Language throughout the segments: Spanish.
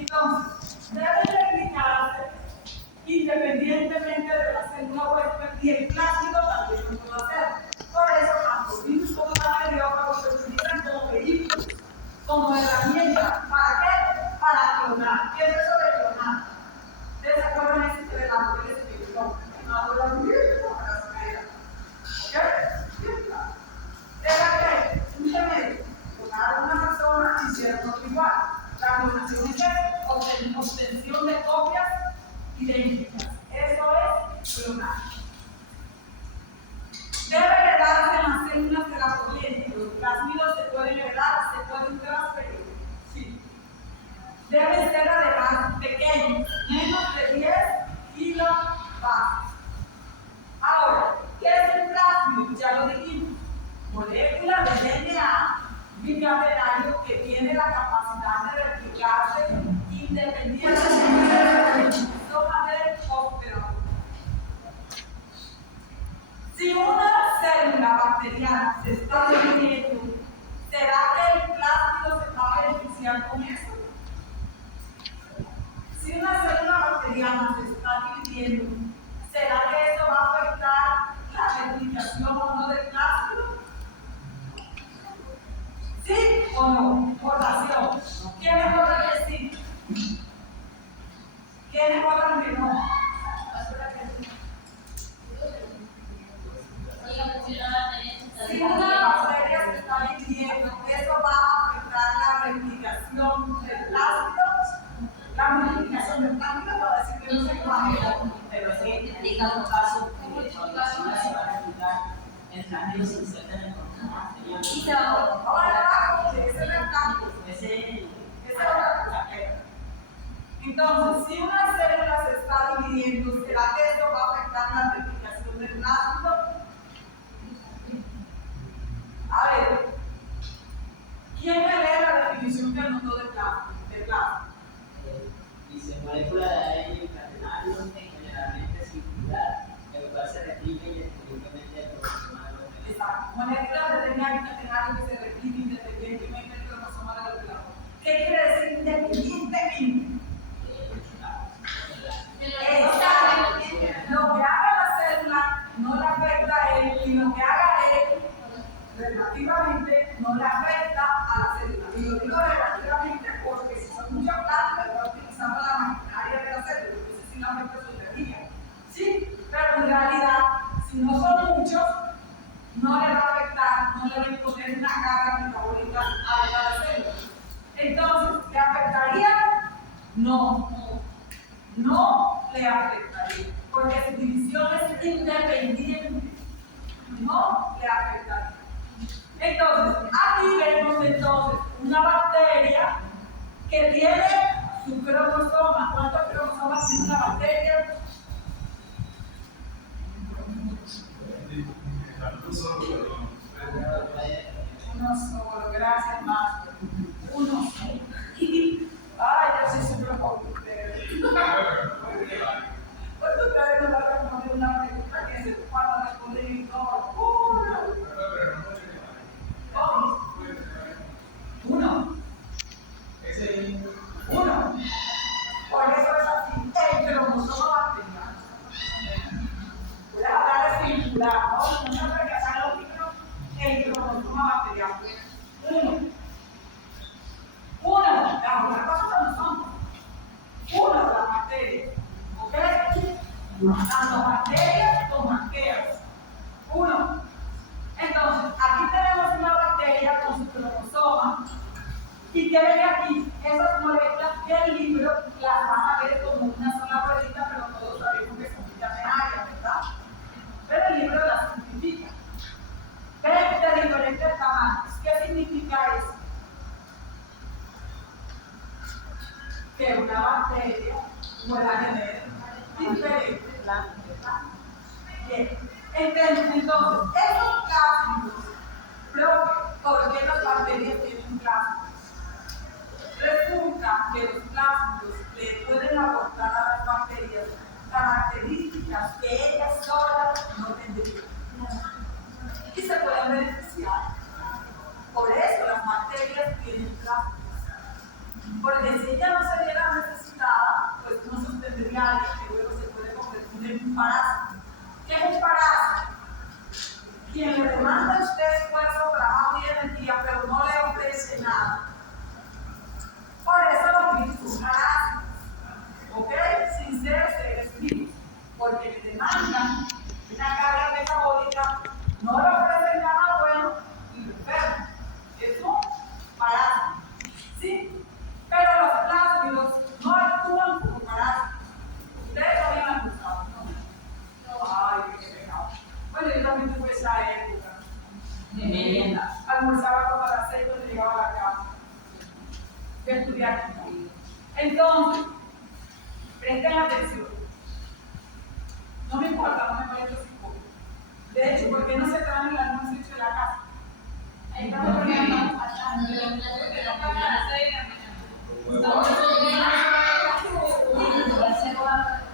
Entonces, debe replicarse independientemente de la célula huésped y el plástido también lo puede hacer. Por eso, tanto virus como bacteriófagos se utilizan como vehículos, como herramienta. ¿Para qué? Para clonar. ¿Qué es eso de clonar? ¿Ustedes se acuerdan de ese relato que les explico? Era que un remedio, clonaron a una persona y hicieron otro igual. La clonación es obtención de copias idénticas. Eso es clonar. Debe heredarse en las células de la progenie. Los plásmidos se pueden heredar, se pueden transferir. Sí. Deben ser además pequeños, menos de 10 kilobases. Ahora, ¿qué es el plásmido? Ya lo dijimos. Molécula de DNA bicatenario que tiene la capacidad de replicarse independientemente de la zona del hospedador. Si una célula bacteriana se está dividiendo, ¿será que el plásmido se va a beneficiar con eso? Si una célula bacteriana se está dividiendo, ¿será que eso va a afectar la replicación o no del plásmido? ¿Sí o no? Votación. ¿Quiénes votan que sí? ¿Quiénes votan que no? Si una bacteria se está dividiendo, ¿eso va a afectar la replicación del plásmido? La multiplicación del plásmido para decir que no se va. Pero es que indica un caso que las personas se van a replicar, el plásmido se inserta en el contenedor. Ahora, ese es el plásmido. Ese es otra cosa. Entonces, si una célula se está dividiendo, ¿será que eso va a afectar la replicación del plásmido? A ver, ¿quién me lee la definición que anotó de plásmido? Dice, molécula de ADN bicatenario generalmente circular, el cual se replica independientemente del cromosoma del organismo. Exacto, molécula de DNA bicatenario que se replica independientemente del cromosoma del organismo. ¿Qué quiere decir independientemente? Lo que haga la célula no le afecta a él, y lo que haga él relativamente no le afecta a la célula. Y lo digo relativamente porque si son muchas plantas, está utilizando la maquinaria de la célula, entonces sí le afecta su energía. Sí, pero en realidad, si no son muchos, no le va a afectar, no le va a imponer una carga metabólica a la célula. Entonces, ¿le afectaría? No. No le afectaría, porque su división es independiente. No le afectaría. Entonces, aquí vemos una bacteria que tiene su cromosoma. ¿Cuántos cromosomas tiene una bacteria? Uno solo, gracias más. Uno solo. Ay, yo sí sufro por ustedes. Pues ustedes no van a responder una pregunta que se van a responder y todo. Uno. Por eso es así. El cromosoma bacteriano. Voy a hablar de circular, ¿no? No se fracasar los libros. El cromosoma bacteriano. Las cosas no son. Uno de las bacterias. ¿Ok? Tanto bacterias como arqueas. Uno. Entonces, aquí tenemos una bacteria con su cromosoma. Y que ven aquí, esas moléculas que el libro las van a ver como una sola ruedita, pero todos sabemos que son bicatenarias, ¿verdad? Pero el libro las simplifica. Ven de diferentes tamaños. ¿Qué significa eso? Que una bacteria pueda tener diferentes planos. Bien. Entonces, esos plásmidos, ¿por qué las bacterias tienen plásmidos? Resulta que los plásmidos le pueden aportar a las bacterias características que ellas solas no tendrían. Y se pueden beneficiar. Por eso las bacterias tienen plásmidos. Porque si ellas no se dieran diaria que luego se puede convertir en un parásito. ¿Qué es un parásito? Quien le demanda a usted esfuerzo, trabajo y energía, pero no le ofrece nada. Por eso los espíritus son parásitos, ¿ok? Sin ser espíritus, porque le demandan una carga metabólica, no le ofrecen nada bueno y lo enferman. Es un parásito, ¿sí? Pero los plásmidos no actúan como parásitos. Ustedes lo habían acusado, ¿no? Ay, qué pecado. Bueno, yo también tuve esa época. De merienda. Almorzaba como a las 6 cuando llegaba a la casa. Yo estudiaba. Entonces, presten atención. No me importa, no me parece psicólogo. De hecho, ¿por qué no se traen el almuerzo de la casa? Ahí estamos poniendo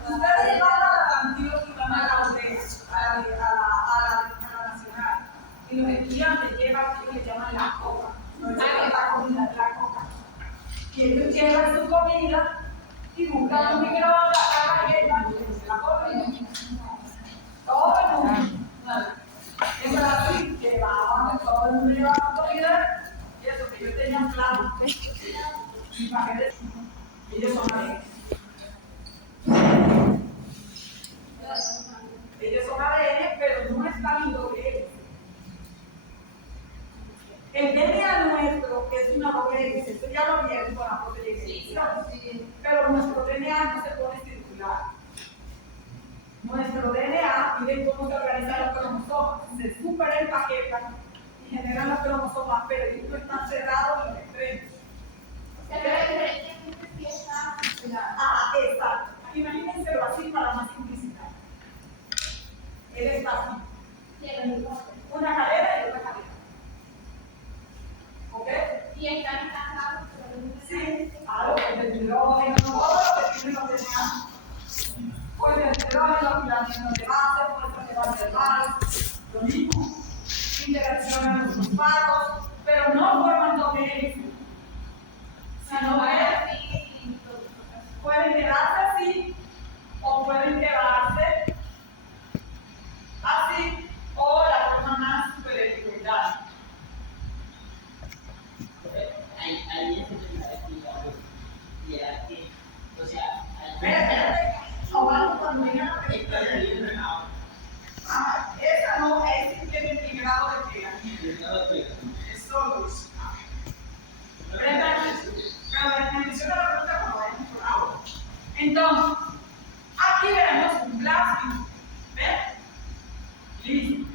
ustedes van a la Antiguo y van a la UTE, a la Nacional. Y los estudiantes llevan lo que llaman la coca. No es la comida, es la coca. Y ellos llevan su comida y buscan un microondas, la galleta y se la comen. Todo el mundo. En Brasil llevaban, todo el mundo llevaba comida y eso que yo tenía un plan. Y para que ellos son amigos. Ellos son ADN, pero no están doble. El DNA nuestro es una doble X, esto ya lo vieron con la proteína. Pero nuestro DNA no se pone circular. Nuestro DNA, miren cómo se organizan los cromosomas, se superempaquetan y generan los cromosomas, pero estos están cerrados en los extremos. Exacto. Imagínenselo así para más simplicidad. Él está así. Una cadera y otra cadera. ¿Ok? Y están cansados, Sí, algo que el hidrógeno, todo lo que tiene los DNA. Pues el hidrógeno, los filamentos de base, fuerzas de base lo mismo. Interaccionan los fosfatos, pero no forman doble X. Sino pueden quedarse así, o pueden quedarse así, o la forma más superficial. Ahí es donde me explicado. Y era que, o sea, Espérate, ahora cuando vengan a película. Esa no es simplemente el grado de pegamento. Es solo eso. Pero me menciona la pregunta cuando vayamos por agua. Entonces, aquí veremos un plástico. ¿Ven? Listo.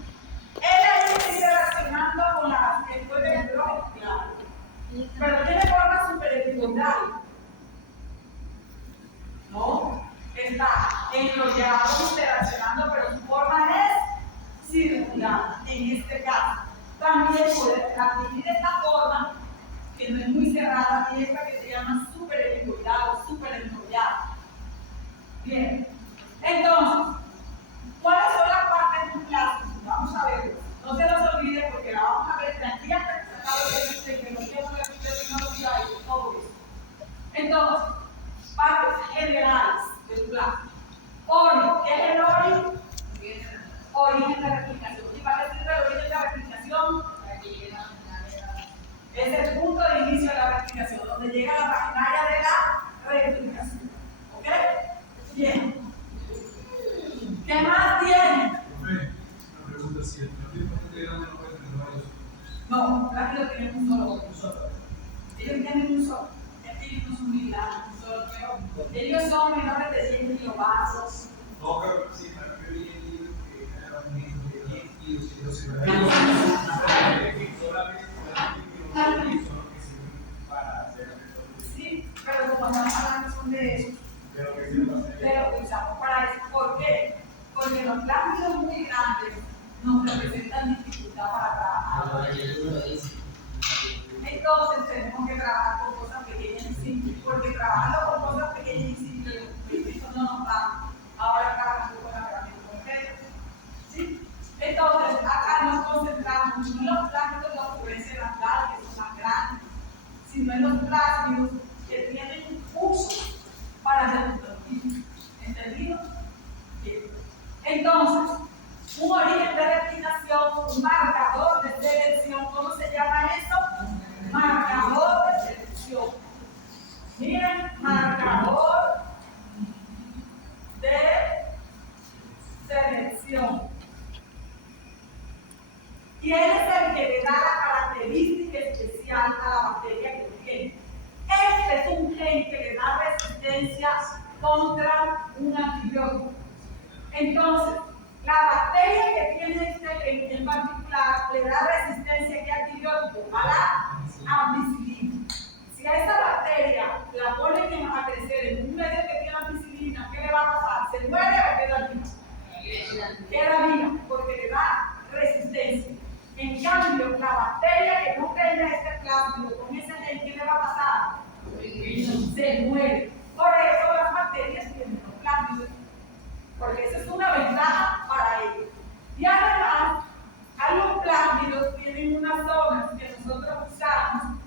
Él está interaccionando con las que puede el hidrógeno, claro. Pero tiene forma superficial. No, está enrollado, interaccionando, pero su forma es circular. En este caso, también puede adquirir esta forma, que no es muy cerrada, y esta que se llama superhelicoidal o superenrollado. Bien, entonces, ¿cuáles son las partes de un plástico? Vamos a ver, no se los olvide porque la vamos a ver tranquila hasta que se acabe de tecnología, tecnología y todo eso. Entonces, partes generales del plástico. Origen, ¿qué es el origen? Origen de replicación. ¿Y para qué sirve el origen de la replicación? Es el punto de inicio de la replicación, donde llega la maquinaria de la replicación. ¿Ok? Bien. ¿Qué más tiene? Una pregunta si el plasma muy grande no puede tener varios. No, rápido tienen un solo. Ellos tienen un solo. Espíritus son muy grandes, un solo creo. Ellos son menores de 100 kilovatios. No, pero sí, para que vean el libro que era un libro de 10 kilos y 12 Sí, pero como estamos hablando son de eso. Pero usamos para eso. ¿Por qué? Porque los plásticos muy grandes nos representan dificultad para trabajar. Entonces tenemos que trabajar con cosas pequeñas y simples, porque trabajando con cosas pequeñas y simples, eso no nos da. Ahora trabajamos con la herramienta concreta. ¿Sí? Entonces, acá nos concentramos no en los plásticos de ocurrencia natural, que son más grandes, sino en los plásticos que tienen uso para el productivo. Miren, marcador de selección. ¿Quién es el que le da la característica especial a la bacteria que tiene? Este es un gen que le da resistencia contra un antibiótico. Entonces, la bacteria que tiene este gen en particular le da resistencia a antibiótico, a la ampicilina. Si a esta bacteria la ponen a crecer en un medio que tiene ampicilina, ¿qué le va a pasar? ¿Se muere o queda viva? Queda viva, porque le da resistencia. En cambio, la bacteria que no tenga este plásmido con ese gen, ¿qué le va a pasar? Se muere. Por eso las bacterias tienen los plásmidos, porque esa es una ventaja para ellos. Y además, los plásmidos tienen unas zonas que nosotros usamos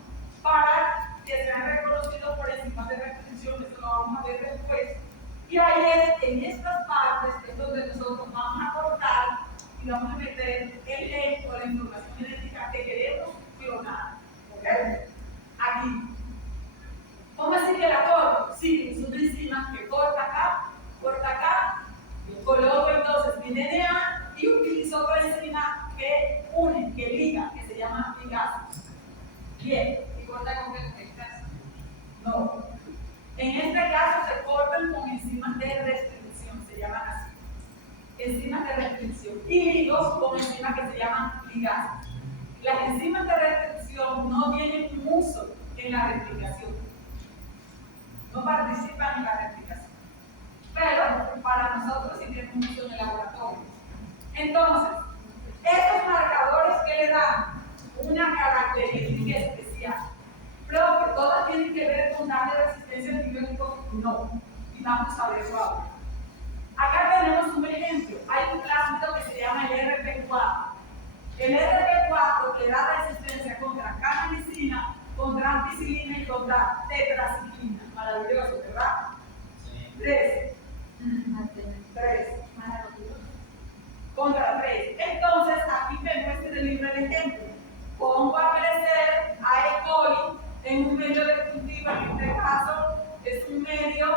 para que sean reconocidos por enzimas de restricción, eso lo vamos a ver después. Y ahí es, en estas partes, es donde nosotros vamos a cortar y vamos a meter el gen o la información genética que queremos clonar. ¿Ok? Aquí. ¿Cómo así que la corto? Sí, es una enzima que corta acá, coloco entonces mi DNA y utilizo otra enzima que une, que liga, que se llama ligasa. Bien. ¿Y corta con qué estás? No. En este caso se cortan con enzimas de restricción, se llaman así. Enzimas de restricción. Y ligo con enzimas que se llaman ligasas. Las enzimas de restricción no tienen un uso en la replicación. No participan en la replicación. Pero para nosotros sí tienen un uso en el laboratorio. Entonces, estos marcadores que le dan una característica especial. Pero que todas tienen que ver con darle resistencia a antibióticos, no. Y vamos a verlo ahora. Acá tenemos un ejemplo. Hay un plásmido que se llama el RP4. El RP4 le da resistencia contra canamicina, contra ampicilina y contra tetraciclina. Maravilloso, ¿verdad? Sí. 3. Contra 3. Entonces, aquí me muestra el libro el ejemplo. Pongo a crecer a E. coli en un medio de cultivo, en este caso es un medio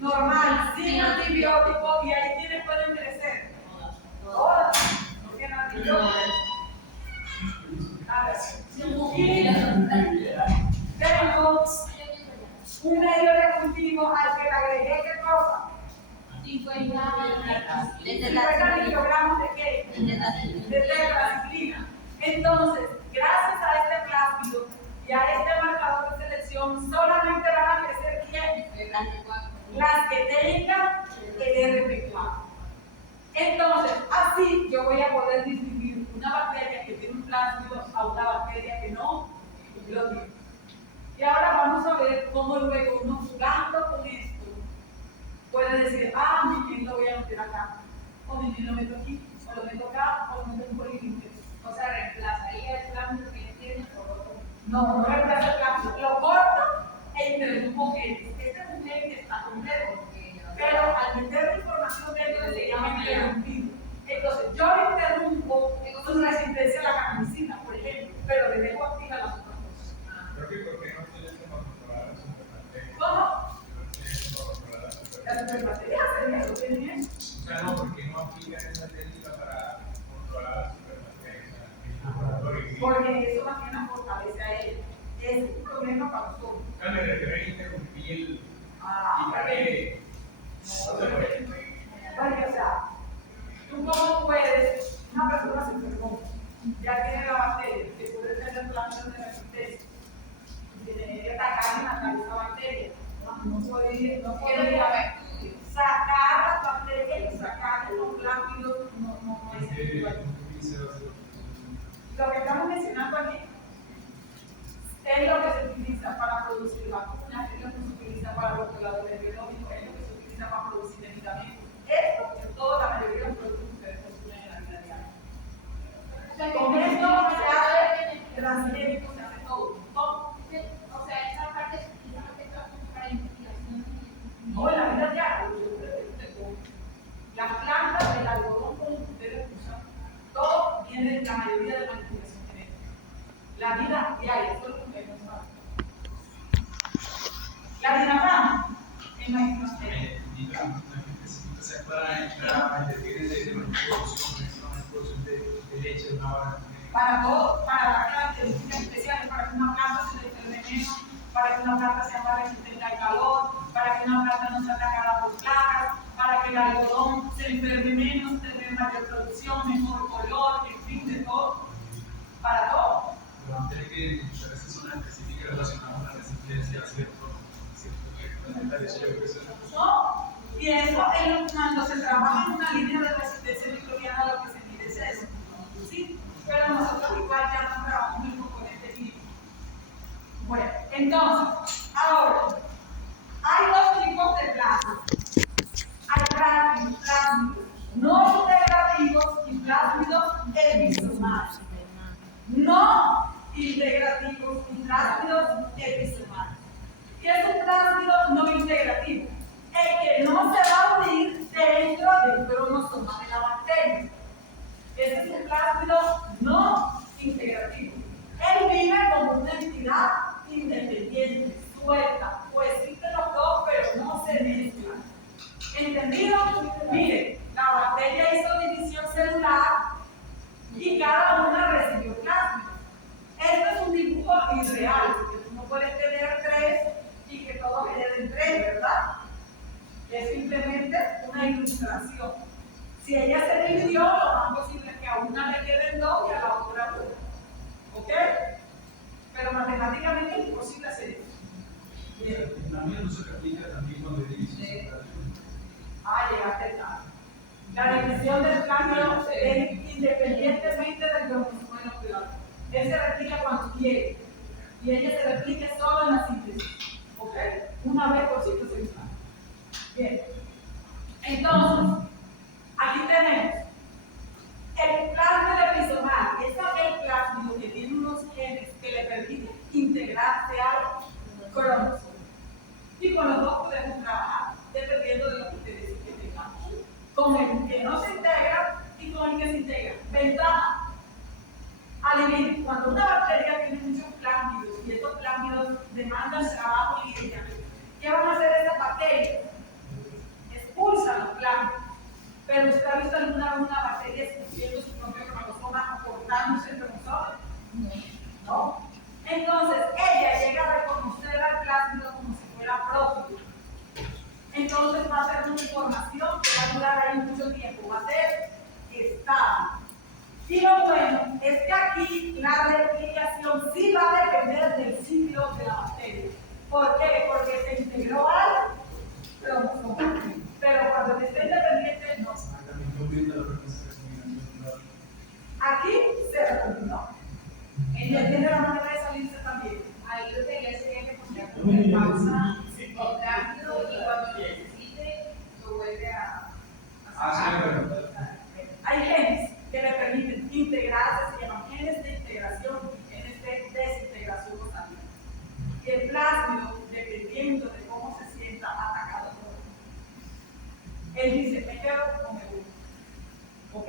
normal, sin antibiótico, y ahí quienes pueden crecer. Todas. No tienen antibiótico. A ver. Y tengo un medio de cultivo al que le agregué qué cosa. 50 microgramos de qué? De tetraciclina. Entonces, gracias a este plásmido y a este marcador de selección, solamente van a crecer ¿quién? Las que tengan el RP4. Entonces, así yo voy a poder distinguir una bacteria que tiene un plásmido a una bacteria que no lo tiene. Y ahora vamos a ver cómo luego uno jugando con esto puede decir, mi gen lo voy a meter acá, o mi gen lo meto aquí, o lo meto acá, o lo meto en polígono. O sea, reemplazaría el plásmido que tiene por otro. No reemplaza el plásmido, lo corta e introdujo genes. Este es un gen que está completo, pero al meter la información dentro se llama interrumpido. Entonces, yo interrumpo su resistencia a la canamicina, por ejemplo, pero le dejo activa las otras cosas. Creo que porque no tienes que controlar las superbacterias. ¿Cómo? No tienes que controlar las superbacterias. Las superbacterias se tienen. O sea, no, porque no aplican esa técnica para controlar las superbacterias en el laboratorio. Porque eso más bien fortalece a ellos. Es un problema para nosotros. Me refiero a interrumpir Porque, o sea, tú cómo puedes, una persona se enfermó, ya tiene la bacteria, que puede tener plantas de resistencia, tiene que atacar y matar esa bacteria. No puede sacar las bacterias y sacar los plásmidos, no es igual. Lo que estamos mencionando aquí es lo que se utiliza para producir vacunas, es lo que se utiliza para los reguladores biológicos, es lo que se utiliza para producir medicamentos. Esto es toda la mayoría de los productos que ustedes consumen en la vida diaria. Con esto se hace transgénico, se hace todo. O sea, esa parte es para investigación. No, en la vida diaria, las plantas, el algodón como ustedes usan, todo viene de la mayoría de manipulación genética. La vida diaria, eso es lo que ustedes no saben. Imagínate. Se para entrar, tiene de manipulación de leche, una hora. Para todo, para dar características especiales, para que una planta se determine menos, para que una planta sea más resistente al calor, para que una planta no sea atacada por plagas, para que el algodón se enferme menos, tenga mayor producción, mejor color, en fin, de todo. Para todo. Pero antes que a veces son específicas relacionadas a la resistencia a cierto ¿No? Y eso cuando se trabaja en una línea de resistencia microbiana lo que se mide es eso. ¿Sí? Pero nosotros igual ya no trabajamos el componente químico. Bueno, entonces, ahora, hay dos tipos de plasmas. Hay plásmidos no integrativos y plásmidos episomales. No integrativos y plásmidos episomales. ¿Qué es un plásmido no integrativo? El que no se va a unir dentro del cromosoma de la bacteria. Ese es un plásmido no integrativo. Él vive como una entidad independiente, suelta, pues existen los dos, pero no se mezclan. ¿Entendido? Mire, la bacteria hizo división celular y cada una recibió plásmidos. Esto es un dibujo irreal, porque tú no puedes tener tres y que todos queden tres, ¿verdad? Es simplemente una ilustración. Si ella se dividió, lo más posible es que a una le queden dos y a la otra una. ¿Ok? Pero matemáticamente es imposible hacer eso. Bien. También no se aplica también cuando hay división. Llegaste tarde. La división del cambio es independientemente del cromosoma nuclear. Él se replica cuando quiere. Y ella se replica solo en la síntesis. ¿Ok? Una vez por ciclo celular. Bien. Entonces, aquí tenemos el plásmido episomal. Es aquel plásmido que tiene unos genes que le permiten integrarse al cromosoma. Y con los dos podemos trabajar, dependiendo de lo que ustedes tengan. Con el que no se integra y con el que se integra. Ventaja. Adivinen, cuando una bacteria tiene muchos plásmidos y estos plásmidos demandan trabajo y ella, ¿qué van a hacer esas bacterias? Expulsan los plásmidos. Pero ¿usted ha visto alguna bacteria expulsando su propio cromosoma, aportándose el cromosoma? No. Entonces, ella llega a reconocer al plásmido como si fuera propio. Entonces va a ser una información que va a durar ahí mucho tiempo, va a ser estable. Y lo bueno es que aquí la replicación sí va a depender del ciclo de la bacteria. ¿Por qué? Porque se integró al cromosoma. Pero cuando esté independiente, no. Aquí se recombinó. Ella tiene la manera de salirse también. Ahí lo que ella sería que pondría como pausa el rápido y cuando necesite lo vuelve a hacer. Hay genes que le permiten integrarse, se llaman genes de integración y genes de desintegración también. Y el plásmido, dependiendo de cómo se sienta atacado por él dice, me quedo o me voy. ¿Ok?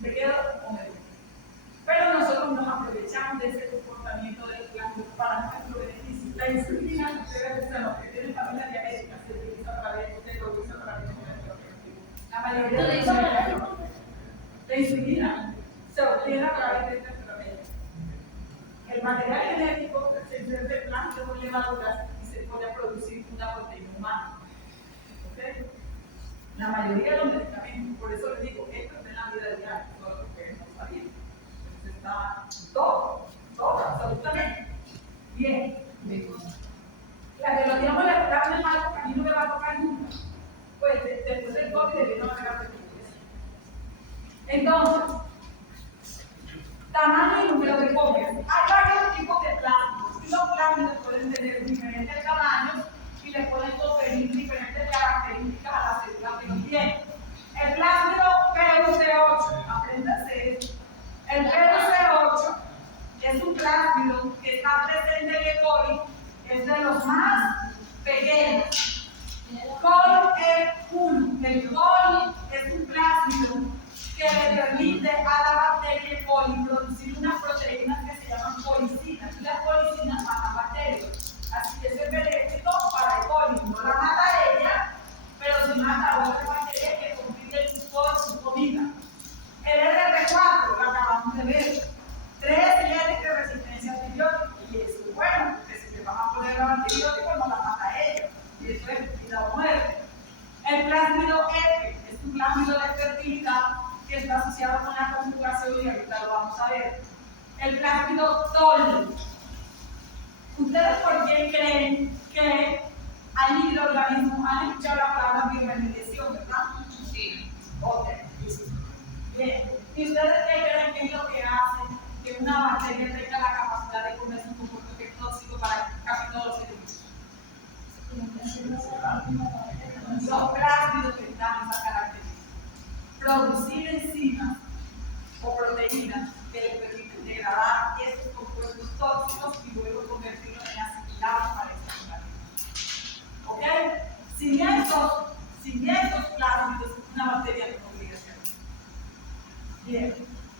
Me quedo o me voy. Pero nosotros nos aprovechamos de ese comportamiento del plásmido para nuestro beneficio. La insulina, ustedes usan los que tienen familia diabética, se utiliza para ver, usted lo usa para ver. La mayoría de la insulina se obtiene a través de esta estrategia. El material genético se inserta en plásmido con levaduras y se pone a producir una proteína humana. ¿Okay? La mayoría de los medicamentos, por eso les digo, esto es de la vida diaria, todo lo que no sabían. Entonces está todo, absolutamente. Bien. La que lo digamos la carne es algo que a mí no me va a tocar nunca. Pues después del COVID debieron haber aprendido eso. Entonces, tamaño y número de copias. Hay varios tipos de plásmidos y los plásmidos pueden tener diferentes tamaños y le pueden conferir diferentes características a la célula que lo tiene. El plásmido PUC8, apréndase eso. El PUC8 es un plásmido que está presente en E. coli, es de los más pequeños. COL-E1. El COL es un plásmido que le permite a la bacteria E. coli producir unas proteínas que se llaman policinas. Y las policinas matan bacterias. Así que ese antibiótico no la mata a ella, y eso es vida o muerte. El plásmido F es un plásmido de fertilidad que está asociado con la conjugación y ahorita lo vamos a ver. El plásmido TOL. ¿Ustedes por qué creen que hay microorganismos? Han escuchado la palabra bioremediación, ¿verdad? Sí. Ok. Bien. ¿Y ustedes qué creen que es lo que hace que una bacteria tenga la capacidad de comerse un compuesto tóxico para casi todos los seres vivos? Los plásmidos que dan esa característica. Producir enzimas o proteínas que le permiten degradar esos compuestos tóxicos y luego convertirlos en asimilados para esta bacteria. ¿Ok? Sin estos plásmidos, una bacteria no podría ser. Bien.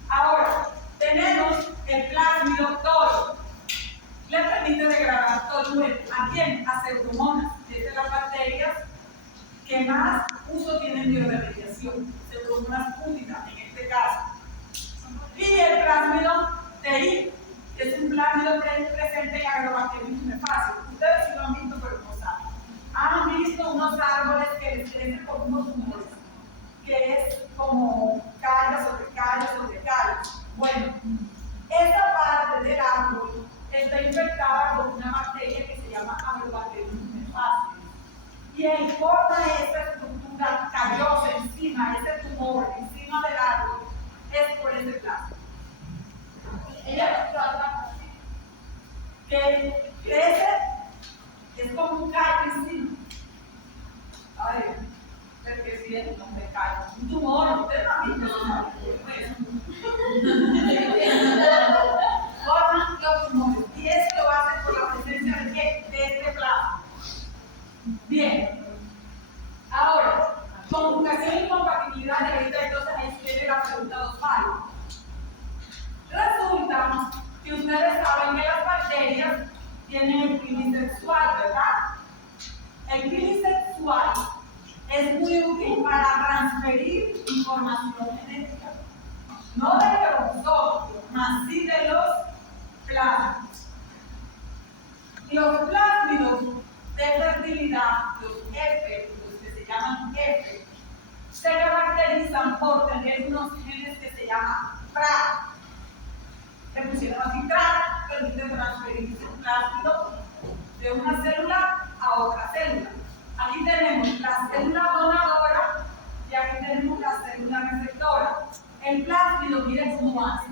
Ahora, tenemos el plásmido TOL. Le permite degradar tolueno. ¿A quién? A pseudomonas. Es de las bacterias que más uso tienen bioremediación. Pseudomonas únicas, en este caso. Y el plásmido TI, que es un plásmido presente en Agrobacterium tumefaciens. Ustedes sí lo han visto, pero no saben. Han visto unos árboles que les crecen como unos humores, que es como callos sobre callos sobre callos. Bueno, esta parte del árbol está infectada con una bacteria que se llama Agrobacterium tumefaciens. Y él forma esa estructura callosa encima, ese tumor encima del árbol, es por ese plasma. Ella que crece, es como un callo encima. Ay, porque si es un callo, un tumor, ustedes no han visto forman los tumores. Y eso lo hacen por la presencia de ¿qué? De este plasma. Bien. Ahora, conjugación y compatibilidad de ahorita, entonces ahí viene la pregunta 2 palos. Resulta que ustedes saben que las bacterias tienen el pili sexual, ¿verdad? El pili sexual es muy útil para transferir información genética. No de cromosomos, más sí de los plásmidos. Los plásmidos de fertilidad, los F, los que se llaman F, se caracterizan por tener unos genes que se llaman TRAC. Le pusieron así TRAC, permite transferir un plásmido de una célula a otra célula. Aquí tenemos la célula donadora y aquí tenemos la célula receptora. El plásmido, miren cómo hace.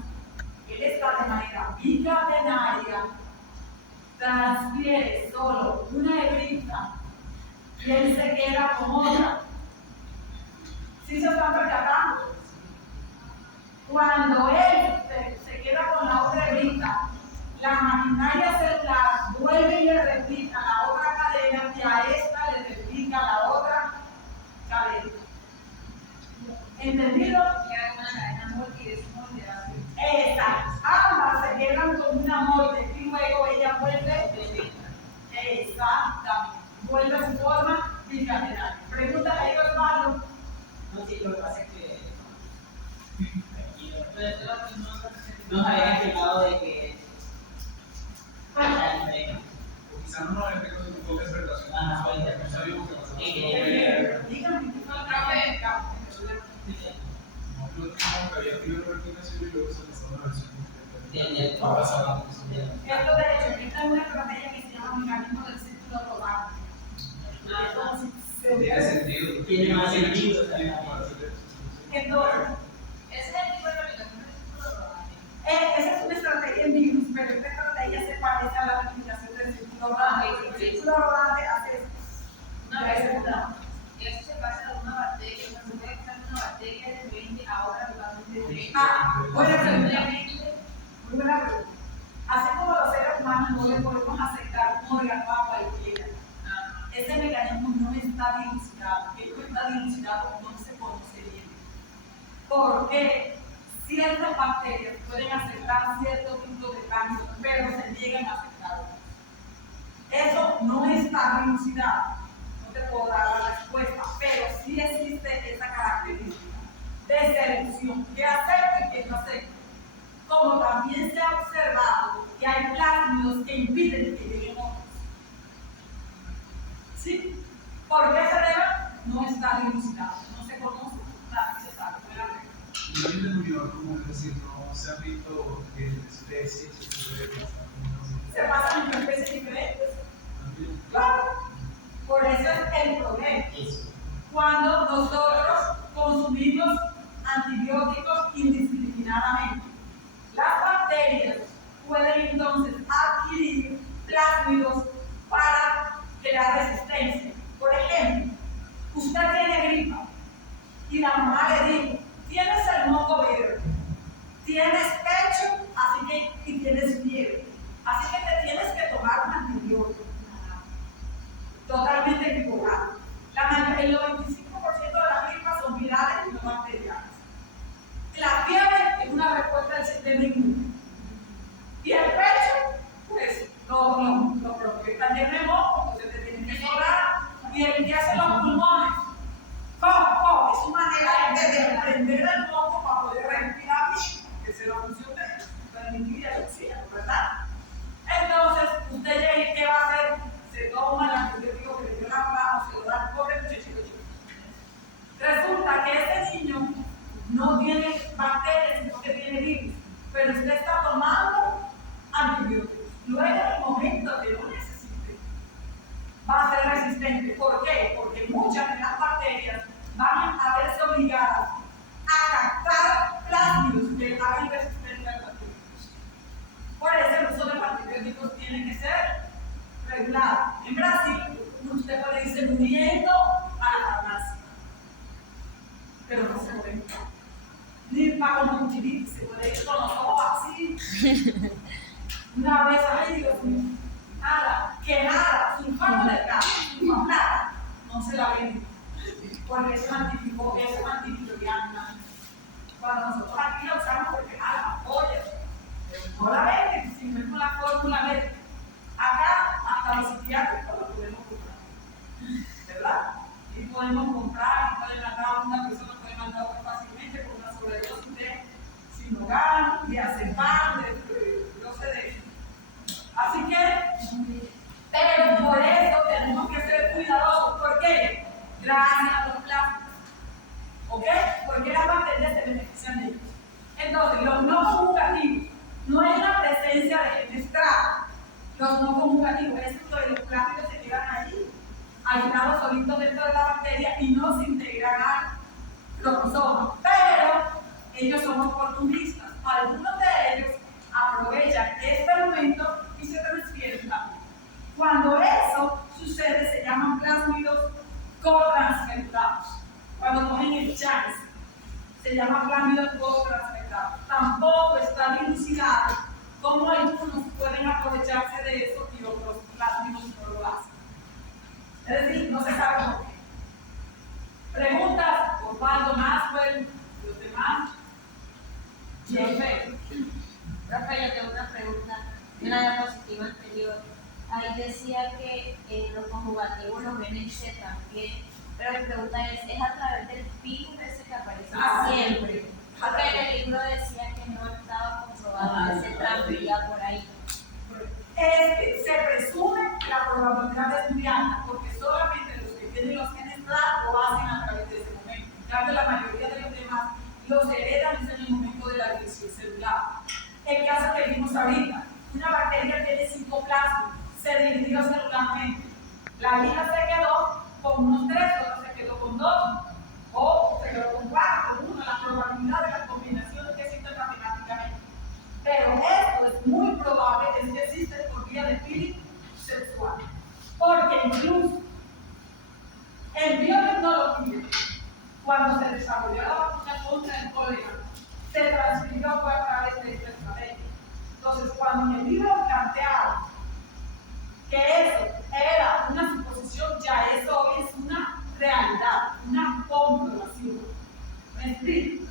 Él está de manera bicatenaria, transfiere solo una hebrita y él se queda con otra. ¿Sí se están percatando? Cuando él se queda con la otra hebrita, la maquinaria celular vuelve y le replica la otra cadena y a esta le replica la otra cadena. ¿Entendido? Queda una cadena molde y desmolde. Exacto. Ambas se quedan con una molde y luego ella vuelve. Exactamente. Vuelve a su forma bicatenaria. Pregúntale a ellos, Osvaldo. No, sí, lo que pasa es que nos habían explicado de que Quizá no nos habían explicado su poca interpretación. Ah, no, No sabíamos qué pasaba. Dígame. No, lo que había escrito Roberto Nacional y luego se pasó una versión. No pasa nada. Esto de hecho, esta es una estrategia que se llama mecanismo del círculo rodante. Tiene sentido. Tiene más sentido. Entonces, Ese es el tipo de replicación del círculo rodante. esa es una estrategia en virus, pero esta estrategia se parece a la replicación del círculo rodante. El círculo rodante hace esto. Una pregunta. Eso se pasa a una bacteria, o sea, se puede pasar una bacteria diferente a otra totalmente diferente. Buena pregunta. Simplemente, Muy buena pregunta. Así como los seres humanos no le podemos aceptar un órgano a cualquiera, ese mecanismo no está dilucidado. Que no está dilucidado, no se conoce bien. Porque ciertas bacterias pueden aceptar cierto tipo de cambios, pero se niegan a aceptarlo. Eso no está dilucidado. No te puedo dar la respuesta, pero sí existe esa característica de selección, que acepta y que no acepta. Como también se ha observado que hay plásmidos que impiden que lleguen otros. ¿Sí? ¿Por qué se debe? No está dilucidado, no se conoce, nadie se sabe. Y hoy en New York, como es decir, no se han visto especies que se deben pasar como Se pasan entre especies diferentes. también. Claro. Por eso es el problema. Eso. Cuando nosotros consumimos antibióticos indiscriminadamente, las bacterias pueden entonces adquirir plásmidos para crear resistencia. Por ejemplo, usted tiene gripa y la mamá le dijo, tienes el moco verde, tienes pecho, así que, y tienes fiebre, así que te tienes que tomar un antibiótico. Totalmente equivocado. El 95% de las gripas son virales y no bacterianas. La fiebre es una respuesta del sistema inmune. Y el pecho, pues, lo protege también de moco, entonces te tienen que sobrar. Y el que hace los pulmones, es su manera de desprender el moco para poder respirar bien, que es la función de permitir el oxígeno, ¿verdad? Entonces, usted llega y ¿qué va a hacer? Se toma el antibiótico que le dio la mamá o se lo da al pobre muchachito. Resulta que ese niño no tiene bacterias, sino que tiene virus, pero usted está tomando antibióticos. Luego, en el momento que lo necesite, va a ser resistente. ¿Por qué? Porque muchas de las bacterias van a verse obligadas a captar plásmidos que le hagan resistentes a los antibióticos. Por eso el uso de los antibióticos tiene que ser regulado. En Brasil, usted puede irse muriendo a la farmacia, pero no se puede ir. Ni para conjuntivitis, se puede ir con los ojos así. Una vez, ay Dios mío, nada, sulfato de calcio, nada, no se la venden, porque eso es antivitoriano. Cuando nosotros aquí la usamos porque nada, apoya, no la venden, si no es con la fórmula verde. Acá, hasta los psiquiátricos lo podemos comprar, ¿verdad? Y podemos comprar, y pueden mandar a una persona, puede mandar muy fácilmente por una sobredosis de Sinogal, de Azepam, no sé de eso. Así que, pero por eso tenemos que ser cuidadosos. ¿Por qué? Gracias a los plásticos. ¿Ok? Porque las bacterias se benefician de ellos. Entonces, los no conjugativos, no hay una presencia de estrada. Los no conjugativos, es esto de los plásticos se quedan ahí, aislados solitos dentro de la bacteria y no se integran al cromosoma. Pero ellos son oportunistas. Algunos de ellos aprovechan este momento y se transfieren también. Cuando eso sucede, se llaman plásmidos cotransfectados. Cuando cogen el chance, se llama plásmidos cotransfectados. Tampoco está dilucidado cómo algunos pueden aprovecharse de eso y otros plásmidos no lo hacen. Es decir, no se sabe por qué. Preguntas, Osvaldo, Maxwell, los demás. Rafael, yo tengo una pregunta de la diapositiva anterior. Ahí decía que los conjugativos los ven en C también, pero mi pregunta es a través del virus ese que aparece siempre. Porque en el libro decía que no estaba comprobado que se transmitía por ahí. Se presume la probabilidad es muy alta, porque solamente los que tienen los genes TRAC lo hacen a través de ese momento. En cambio, la mayoría de los demás los heredan en el momento de la división celular. El caso que vimos ahorita, una bacteria tiene 5 plasmas, se dividió celularmente. La hija se quedó con unos 3, otra se quedó con 2, o se quedó con 4, con 1, la probabilidad de las combinaciones que existen matemáticamente. Pero esto es muy probable que existe por vía de feeling sexual. Porque incluso en biotecnología, cuando se desarrolló la vacuna contra el cólera, se transfirió a través de esta estrategia. Entonces, cuando en el libro plantearon que eso era una suposición, ya eso hoy es una realidad, una comprobación. Me explico.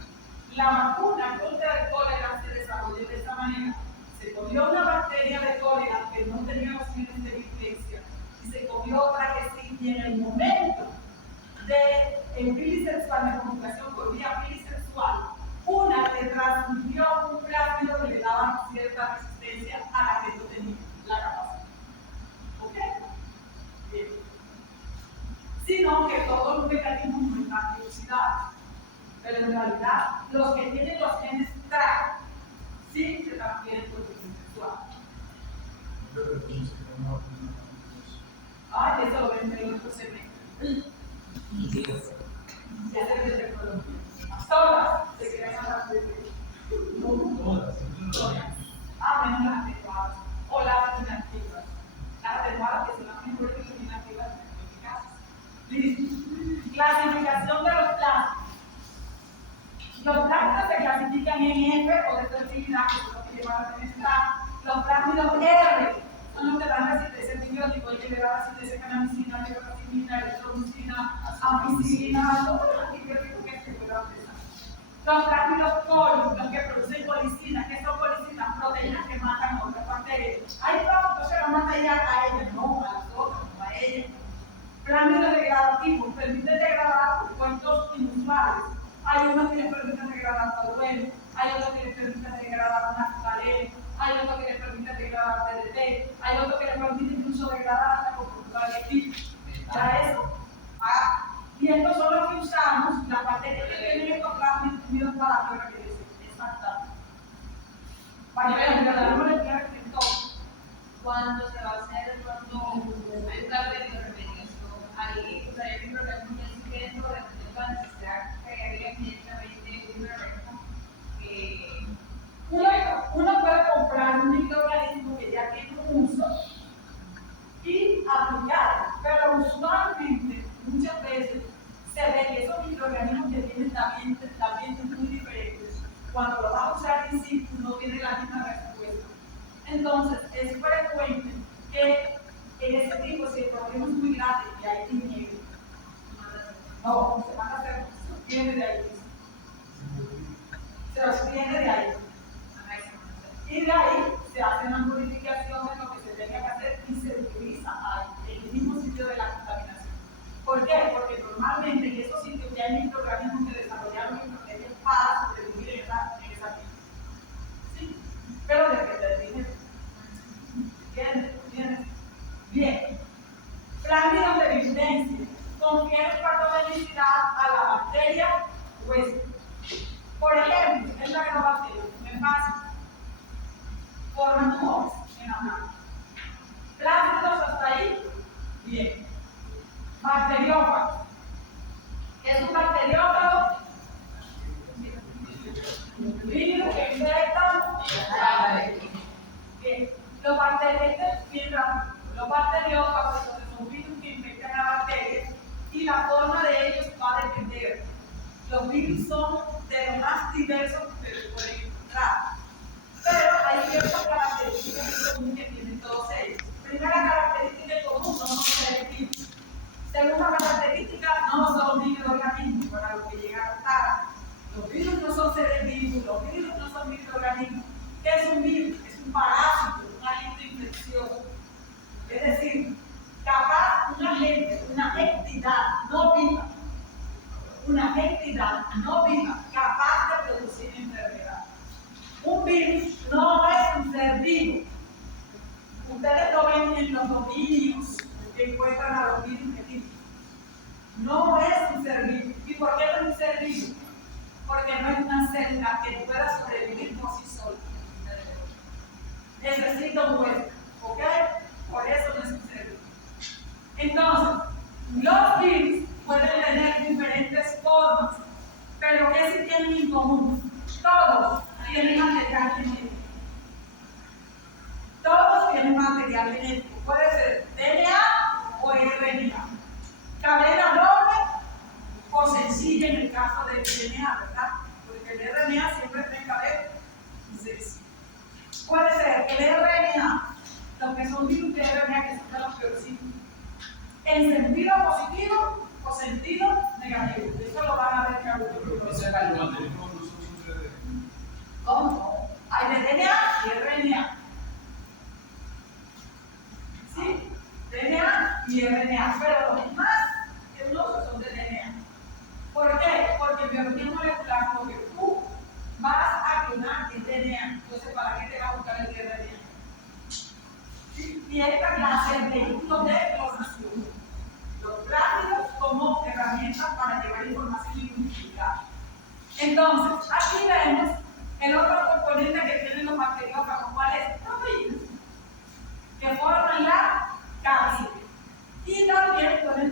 La vacuna contra el cólera se desarrolló de esta manera. Se comió una bacteria de cólera que no tenía los genes de virulencia y se comió otra que sí, y en el momento de filisexual, de conjugación por vía filisexual, una le transmitió un plasmido que le daba cierta resistencia a la que no tenía la capacidad. ¿Ok? Bien. sino que todos los mecanismos no están dilucidados. Pero en realidad, los que tienen los genes TRAC sí se transfieren por transmisión sexual. Ay, eso lo ven en otro semestre. Ya se ve tecnología. Todas se quieren hablar de todas. Menos las atenuadas o las inactivas. Las atenuadas que son las mejores que las inactivas eficaces. Listo. Clasificación de los plásticos. Los plásticos se clasifican en F o de fertilidad, que son los que llevan a bienestar. Los plásticos R son los que dan resistencia a antibióticos, hay que le da resistencia a canamicina, levotiracetina, eritromicina, ampicilina, todos los antibióticos que se puedan usar. Los plásticos coli, los que producen colicinas, que son colicinas, proteínas que matan a otras bacterias. Hay productos que no matan ya a ellas, no a las otras, no a ellas. Plásticos degradativos permiten degradar compuestos inusuales. Hay unos que les permiten degradar tolueno, hay otros que les permiten degradar naftaleno, hay otros que les permiten degradar DDT, hay otros que les permiten incluso degradar hasta compuestos de equipo. Ya eso. Y estos son los que usamos, las bacterias que tienen estos plásticos unidos para la que exactamente. Para que degradar molecular en todo. Cuando se va a hacer de pronto hay un plan de bioremediación, ahí usaría microorganismos que dentro de la necesidad crearía inmediatamente un microorganismo que uno puede comprar un microorganismo que ya tiene un uso y aplicarlo, pero usualmente, muchas veces, se ve que esos microorganismos que tienen también muy diferentes, cuando lo vas a usar in situ no tiene la misma respuesta. Entonces, es frecuente que en ese tipo, si el problema es muy grande y hay dinero, no, se van a hacer, se obtiene de ahí. Se obtiene de ahí. Y de ahí se hace una modificación en lo que se tenga que hacer y se utiliza ahí, en el mismo sitio de la contaminación. ¿Por qué? Porque normalmente en esos sitios ya hay microorganismos que desarrollaron microorganismos para sobrevivir en esa vida. ¿Sí? Pero depende del dinero. ¿Entiendes? Bien. Plásmidos de virulencia. Confieren patogenicidad a la bacteria huésped. Por ejemplo, es la agrobacteria, es fácil. Forman tumores en la mano. Plásmidos hasta ahí, bien. Bacteriófago. ¿Qué es un bacteriófago? Virus que infectan. Bien. Los bacteriófagos, bien rápido. Los bacteriófagos son virus que infectan a bacterias y la forma de ellos va a depender. Los virus son de lo más diversos que ustedes pueden encontrar. Pero hay ciertas características comunes que tienen todos ellos. Primera característica común son los seres vivos. Segunda característica, no son microorganismos para los que llegaron tarde. Los virus no son seres vivos, los virus no son microorganismos. ¿Qué es un virus? Es un parásito, un agente infeccioso. Es decir, capaz un agente, una entidad no viva, capaz de producir enfermedad. Un virus no es un ser vivo. Ustedes lo ven en los dominios que encuentran a los virus genéticos. No es un ser vivo. ¿Y por qué no es un ser vivo? Porque no es una célula que pueda sobrevivir por sí sola. Necesita un huésped, ¿ok? Por eso no es un ser vivo. Entonces, los virus pueden tener diferentes formas, pero ¿qué sí tienen en común? Todos tienen material genético. Todos tienen material genético. Puede ser DNA o RNA. Cadena doble o sencilla en el caso del DNA, ¿verdad? Porque el RNA siempre tiene cadena sencilla. Puede ser el RNA, los que son virus de RNA que son de los peorcitos, en sentido positivo o sentido negativo. Eso lo van a ver que ¿cómo? Hay de DNA y RNA. ¿Sí? DNA y RNA, pero los más que uno son de DNA. ¿Por qué? Porque en biología molecular, lo que tú vas a clonar es DNA. Entonces, ¿para qué te va a buscar el RNA? ¿Sí? Y esta clase de vehículos de clonación, los plásmidos como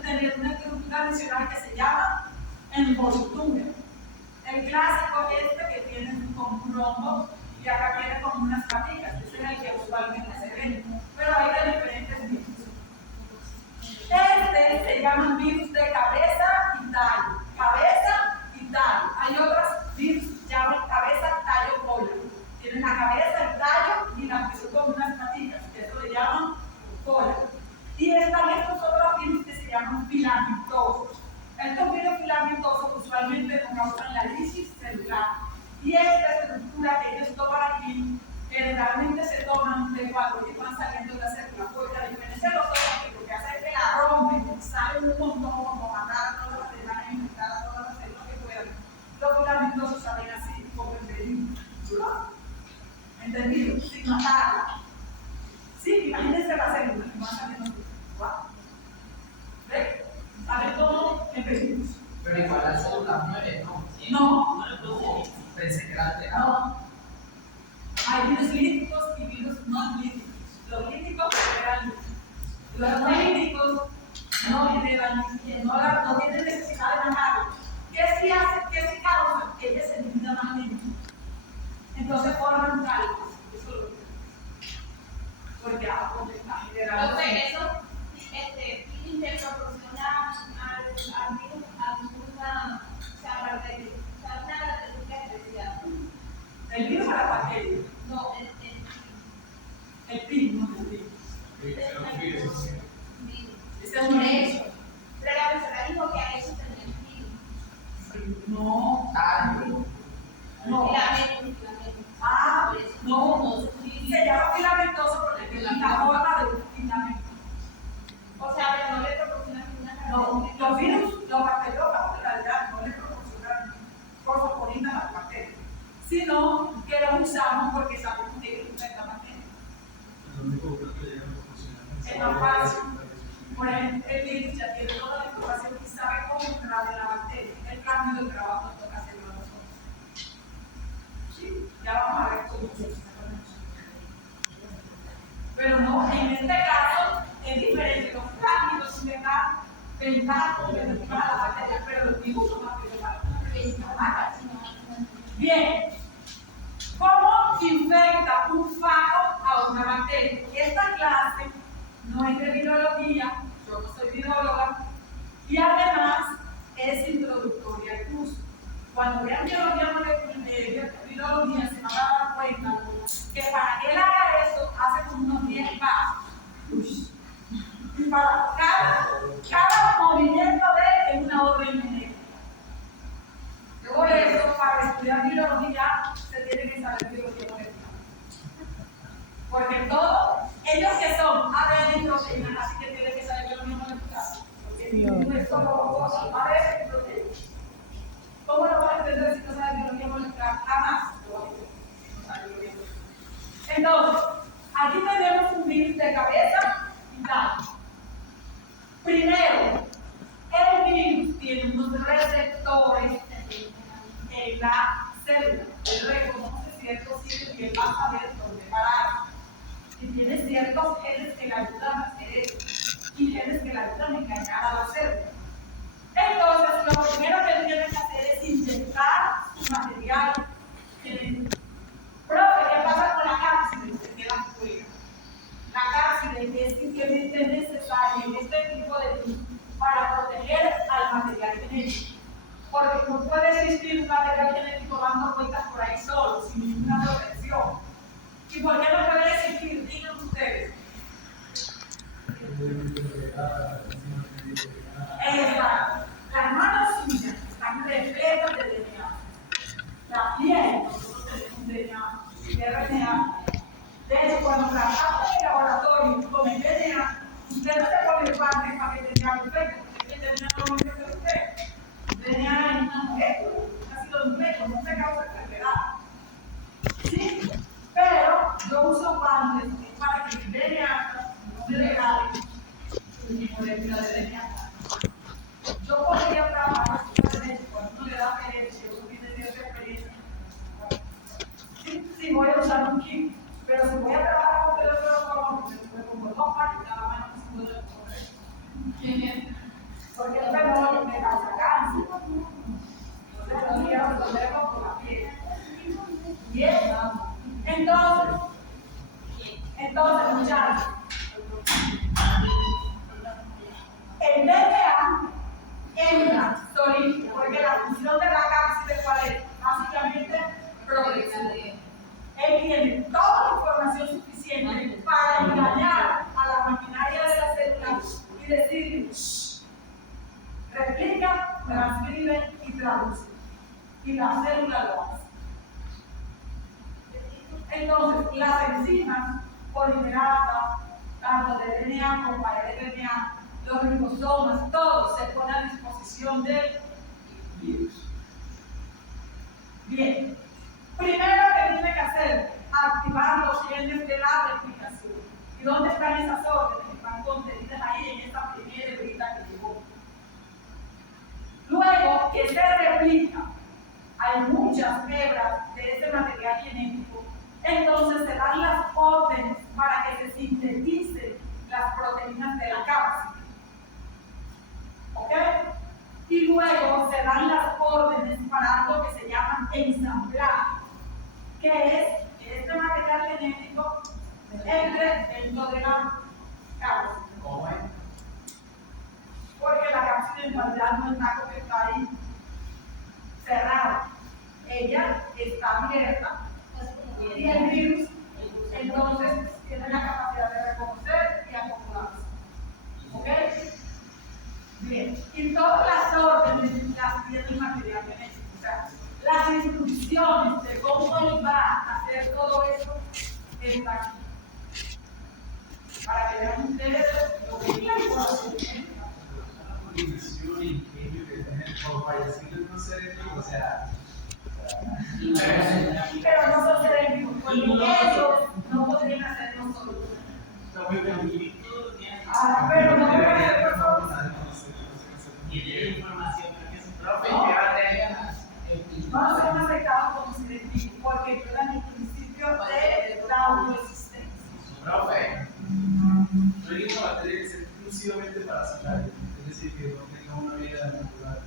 tener una estructura adicional que se llama envoltura. El clásico este que tiene como un rombo y acá viene como unas paticas, ese es el que usualmente se ve, pero hay de diferentes virus. Este se llama virus de cabeza y tallo. Cabeza y tallo. Hay otros virus que llaman cabeza, tallo, cola. Tienen la cabeza, el tallo y la piso con unas paticas, que eso le llaman cola. Y están estos otros virus que se llaman filamentosos. Estos virus filamentosos usualmente no causan la lisis celular. Y esta estructura que ellos toman aquí, generalmente se toman de cuando ellos van saliendo de la célula, porque a diferencia de los otros, que lo que hace es que la rompen, salen un montón, como matar a todas las células, inventar a todas las células que puedan. Los filamentosos salen así, como en peligro. ¿Entendido? Sin matarla. Sí, imagínense la célula que van saliendo así. ¿Ves? ¿Saben cómo? En peligro. Pero igual la célula muere, ¿no? No. Pensé que era alterado. No. Hay virus líticos y virus no líticos. Los líticos generan líticos. Los no líticos no generan líticos. No tienen necesidad de matarlo. ¿Qué sí hace? ¿Qué sí causa? Que ellas se eliminan más lento. Entonces forman cálculos. Eso lo que porque está generando. Entonces, eso interproporciona al virus alguna, o sea, aparte de una característica especial. El virus a la bacteria. No, El PIB, no el virus. virus. Ese es un hecho. Pero la persona dijo que a eso tenía el virus. No. Tallo. No. Filamento. Ah, no. Se llama filamentoso porque es la forma de un filamento. O sea, pero no le proporciona ninguna No, característica. los virus, los bacteriófagos en realidad no les proporcionan fosforinas a las bacterias, sino que los usamos porque sabemos que es una bacteria. Es más fácil. Por ejemplo, el virus ya tiene toda la información y sabe cómo entrar en la bacteria. El cambio de trabajo nos toca hacerlo a nosotros. Sí, ya vamos a ver cómo se usa. Pero no, en este caso es diferente. Los plásticos me dan ventaja competitiva a la bacteria, pero los virus son más peligrosos. Bien, ¿cómo infecta un fago a una bacteria? Esta clase no es de virología, yo no soy viróloga, y además es introductoria al curso. Cuando vean biología virología se van a dar cuenta que para que él haga eso hace como unos 10 pasos. Y para cada movimiento de él es una orden genética. Por eso, para estudiar biología se tiene que saber biología molecular. Porque todo, ellos que son ADN y proteínas, así que tienen que saber biología molecular. Porque no es solo ADN y proteínas. ¿Cómo lo vas a entender si no sabes biología molecular? Jamás lo vas a entender. No sabes biología molecular. Entonces, aquí tenemos un virus de cabeza y tallo. Primero, el virus tiene unos receptores en la célula. Él reconoce ciertos sitios y él va a saber dónde parar. Y tiene ciertos genes que le ayudan a hacer eso. Y genes que le ayudan a engañar a la célula. Entonces, lo primero que él tiene que hacer es inyectar su material genético. Profe, ¿qué pasa con la cápside? Se queda fuera. La cápside es simplemente necesaria en este tipo de virus para proteger al material genético. Porque no puede existir un material genético dando vueltas por ahí solo, sin ninguna protección. ¿Y por qué no puede existir? Díganme ustedes. Exacto. Las manos suyas están repletas de DNA. La piel, nosotros tenemos DNA y RNA. De hecho, cuando trabajamos en el laboratorio con el DNA, usted no se pone el parte para que el DNA perfecto, porque el DNA no lo que usted. El DNA es una molécula, un ácido nucleico, no se causa enfermedad. Sí, pero yo uso guantes para que el DNA no me regale mi molécula de DNA. Yo podría trabajar con derecho, cuando uno le da derecho, uno tiene cierta experiencia. Sí, voy a usar un kit, pero si voy a trabajar con teléfono, me pongo 2 partes, cada mano no se puede correr. decir, replica, transcribe y traduce. Y la célula lo hace. Entonces, las enzimas polimerasas, tanto de DNA como para el RNA, los ribosomas, todo se pone a disposición del virus. Bien, primero que tiene que hacer, activar los genes de la replicación. ¿Y dónde están esas órdenes? Están contenidas ahí en esta primera hebrita que llegó. Luego que se replica, hay muchas hebras de ese material genético, entonces se dan las órdenes para que se sinteticen las proteínas de la cápsula. ¿Ok? Y luego se dan las órdenes para algo que se llama ensamblaje, que es que este material genético entre dentro de la cápsula. ¿Cómo es? Porque la cápsula en realidad no está como está ahí cerrada. Ella está abierta y el virus entonces tiene la capacidad de reconocer y acomodarse. ¿Ok? Bien. Y todas las órdenes las tiene el material genético. O sea, las instrucciones de cómo él va a hacer todo eso están aquí. Para que vean ustedes lo que es la información genética. Coordinación y ingenio que tienen por fallecidos no sé, o sea. Pero no son seres vivos, porque ellos no podrían hacerlo solos. Pero no pueden hacerlo solos. Tiene información, porque su profe, ¿qué batería? No son aceptados como seres vivos, porque violan el principio de la autoexistencia. Profe. No hay una batería que sea exclusivamente para sacar, es decir, que no tenga una vida natural.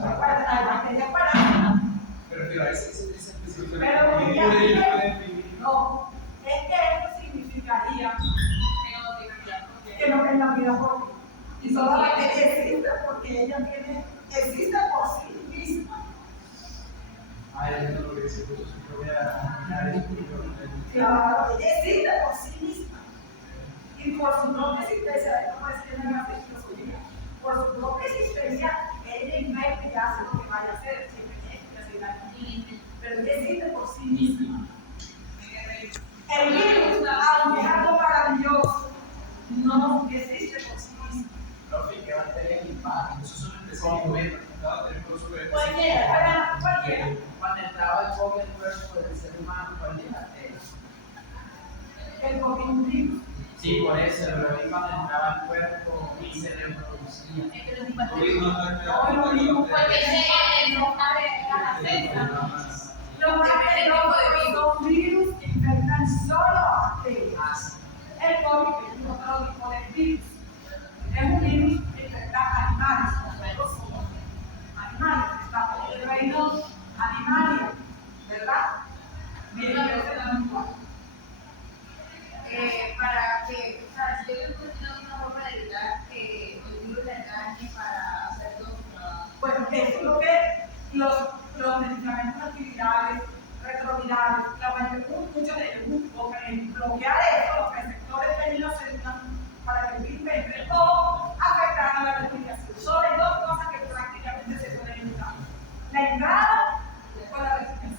Hay bacterias parásitas. Pero que a veces es específico. Pero Y ya puede tiene- vivir. No, es que esto significaría que no tenga vida propia. Y solo la bacteria existe porque ella existe por sí misma. Ay, eso es lo que dice, pues yo voy a mirar eso porque La bacteria existe por sí misma. Y por su propia existencia, de cómo es que no es filosofía, por su propia existencia, ella inventa y hace lo que vaya a hacer, siempre tiene que hacer daño. Pero ella existe por sí misma. El virus, aunque es algo maravilloso, no existe por sí mismo. Profe, ¿qué batería es impacto? eso son específicos, cada teléfono súper Cualquiera. Cuando entraba el COVID en el cuerpo del ser humano, ¿cuál es la batería? El COVID-19. Sí, por eso, pero vi cuando entraba al cuerpo y se reproducía. Es que los impactos. No es lo mismo. Porque se no sabe la cesta. Los bacteriólogos son virus que infectan solo a bacterias. El COVID es otro tipo de virus. Es un virus que infecta animales. Nosotros somos animales. Estamos en el reino animal, ¿verdad? Bien, pero ese no es igual. Para que, o sea, si yo encuentro una forma de evitar que el virus le engañe para hacer todo su trabajo. Bueno, eso es lo que los medicamentos antivirales, retrovirales, muchos de ellos buscan bloquear eso, los receptores de las células para que el virus entre o afectar a la replicación. Son dos cosas que prácticamente se pueden evitar: la entrada o la replicación.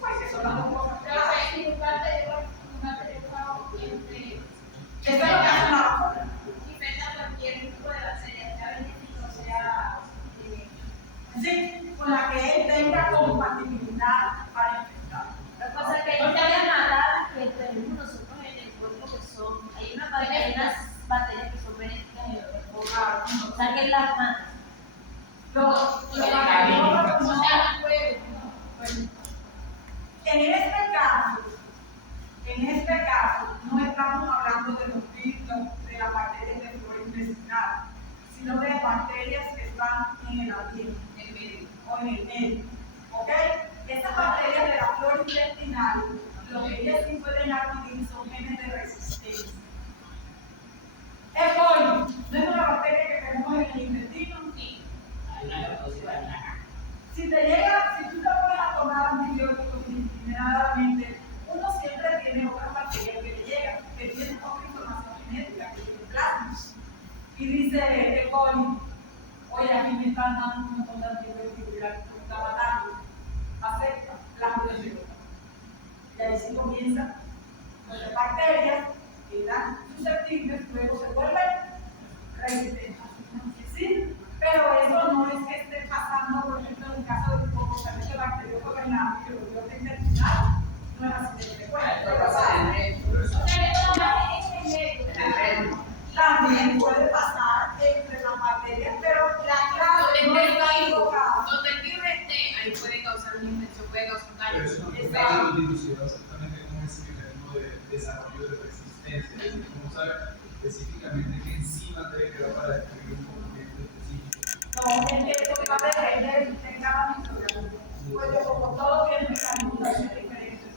Pues que son las dos cosas. Pero si un bacterio Eso es lo que hace la vacuna. infecta cualquier tipo de bacteria, sea benéfico, sea. Sí, con la que él tenga compatibilidad para infectar. Lo que pasa es que hay que matar que tenemos nosotros en el cuerpo que son, hay unas bacterias que son benéficas en el cuerpo, o sea que las matan. Los Bueno, en este caso, no estamos hablando de los virus, de las bacterias de flora intestinal, sino de bacterias que están en el ambiente o en el medio. ¿Ok? Estas bacterias de la flora intestinal, lo que ellas sí pueden adquirir son genes de resistencia. E. coli, ¿no es una bacteria que tenemos en el intestino? Hay una reproducción de la Si tú te pones a tomar antibióticos indiscriminadamente, uno siempre tiene otras bacterias que le llegan, que tienen otra información genética, que tienen plasmas. Y dice dice el poli, oye, a mí me están dando un montón de antibióticos y la me está matando. Acepta, la antibiótico. Y ahí sí comienza las bacterias que están susceptibles, luego se vuelven resistentes. ¿Sí? Pero eso no es que esté pasando, por ejemplo, en el caso de comportamiento bacteriófago en la microbiota intestinal, no es así de frecuente. Esto pasa en el También puede pasar entre las bacterias, pero la clave no está enfocada. Donde el virus esté, ahí puede causar una infección, puede causar un daño. Pero eso no está dilucidado exactamente con ese mecanismo de desarrollo de resistencia. Es decir, cómo saber específicamente qué enzima debe quedar para describir un componente específico. No, es que esto va a depender de cada microorganismo. Porque como todo tiene mecanismos diferentes.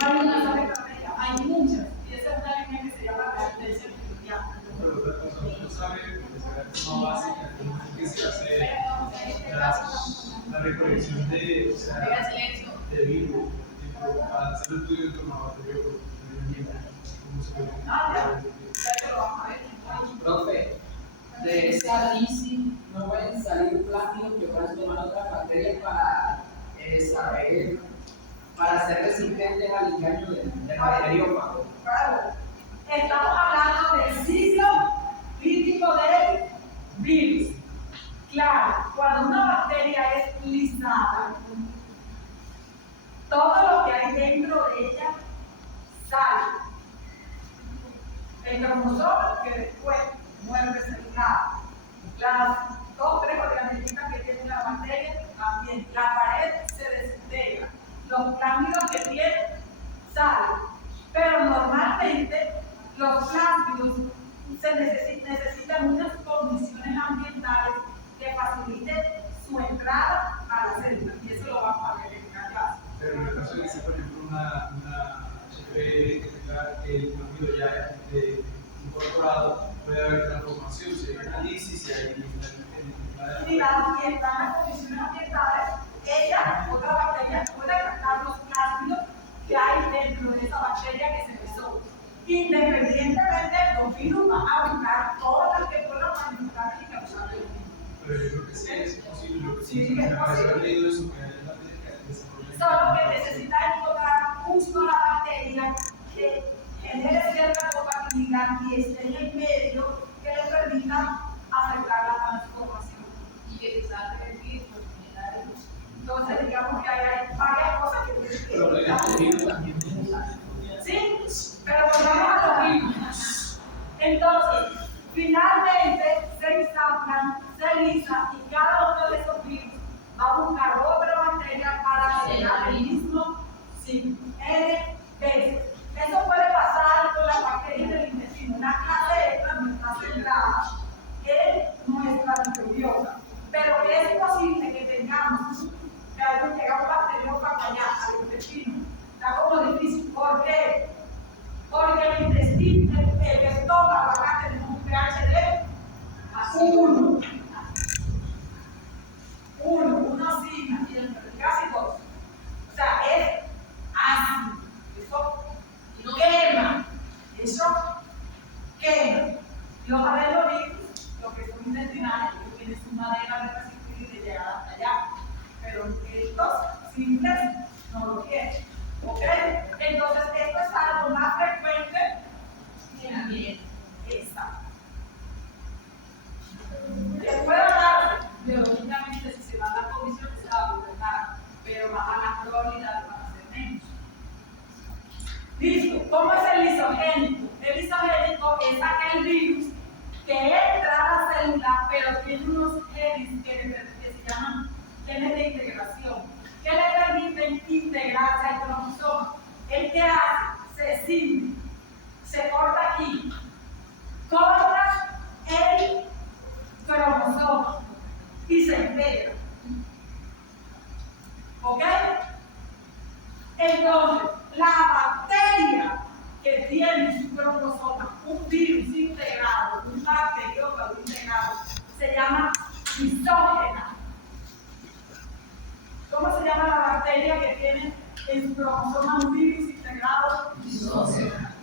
No hay una sola estrategia, hay muchas. Y esa es una línea que se llama resistencia microbiana. Pero otra cosa, uno sabe, de forma básica, cómo es que se hace la recolección de, o sea, Diga silencio. de virus, tipo, para hacer el estudio de tomatorio, cómo se ve. Ya lo vamos a ver. profe, de esa lisis no pueden salir plástidos que puedan tomar otras bacterias para saber, para ser resistentes al engaño del bacteriófago. Claro. Estamos hablando del ciclo crítico del virus. Claro, cuando una bacteria es lisada, todo lo que hay dentro de ella sale. El cromosoma que después muere celular. Las 2-3 organelitas que tiene la bacteria también. La pared se desintegra. Los plásmidos que tiene salen. Pero normalmente los plásmidos necesitan unas condiciones ambientales que faciliten su entrada a la célula. Y eso lo vamos a ver en una clase. Pero en el caso de que sea, por ejemplo, una HPL que tenga el plásmido ya incorporado, puede haber transformación, si hay una lisis, si hay Si están las condiciones ambientales, ella, otra bacteria, puede captar los plásmidos que hay dentro de esa bacteria que se empezó. Independientemente, los virus van a buscar todas las que puedan manipular y causar el virus. pero yo creo que sí es posible. Lo que Sí, es posible. haber leído eso, que hay bacterias que desarrollan. Solo que necesita encontrar justo la bacteria que genere cierta compatibilidad y esté en el medio que le permita aceptar la transformación. Y que se saque el virus, porque genera el virus. Entonces, digamos que hay varias cosas que tienen Pero lo que he entendido también. sí, pero volvamos a los virus. Entonces, finalmente se ensamblan, se lisan y cada uno de esos virus va a buscar otra bacteria para generar el mismo ciclo, N veces. Eso puede pasar con las bacterias del intestino. Una clase esta no está centrada en nuestra microbiota, pero es posible que tengamos que algo llega un bacteriófago allá al intestino. Está como difícil. ¿Por qué? Porque el intestino, el estómago, acá tenemos un pH de 1. 1 sigma, y casi 2. O sea, es ácido. Eso quema. Eso quema. Los adenovirus, los que son intestinales, tienen su manera de resistir y de llegar hasta allá. Pero estos simples no lo tienen. ¿Ok? Entonces, esto es algo más frecuente en ambiente. Exacto. Que puede darse biológicamente si se van las condiciones, se va a publicar, pero las probabilidades van a ser menos. Listo. ¿Cómo es el lisogénico? El lisogénico es aquel virus que entra a la célula, pero tiene unos genes que se llaman genes de integración, que le permiten integrarse al cromosoma. ¿El que hace? Se ciñe, se corta aquí, corta el cromosoma y se integra. ¿Ok? Entonces, la bacteria que tiene su cromosoma, un virus integrado, un bacteriófago integrado, se llama lisógena. ¿Cómo se llama la bacteria que tiene en su cromosoma un virus integrado? Lisógena.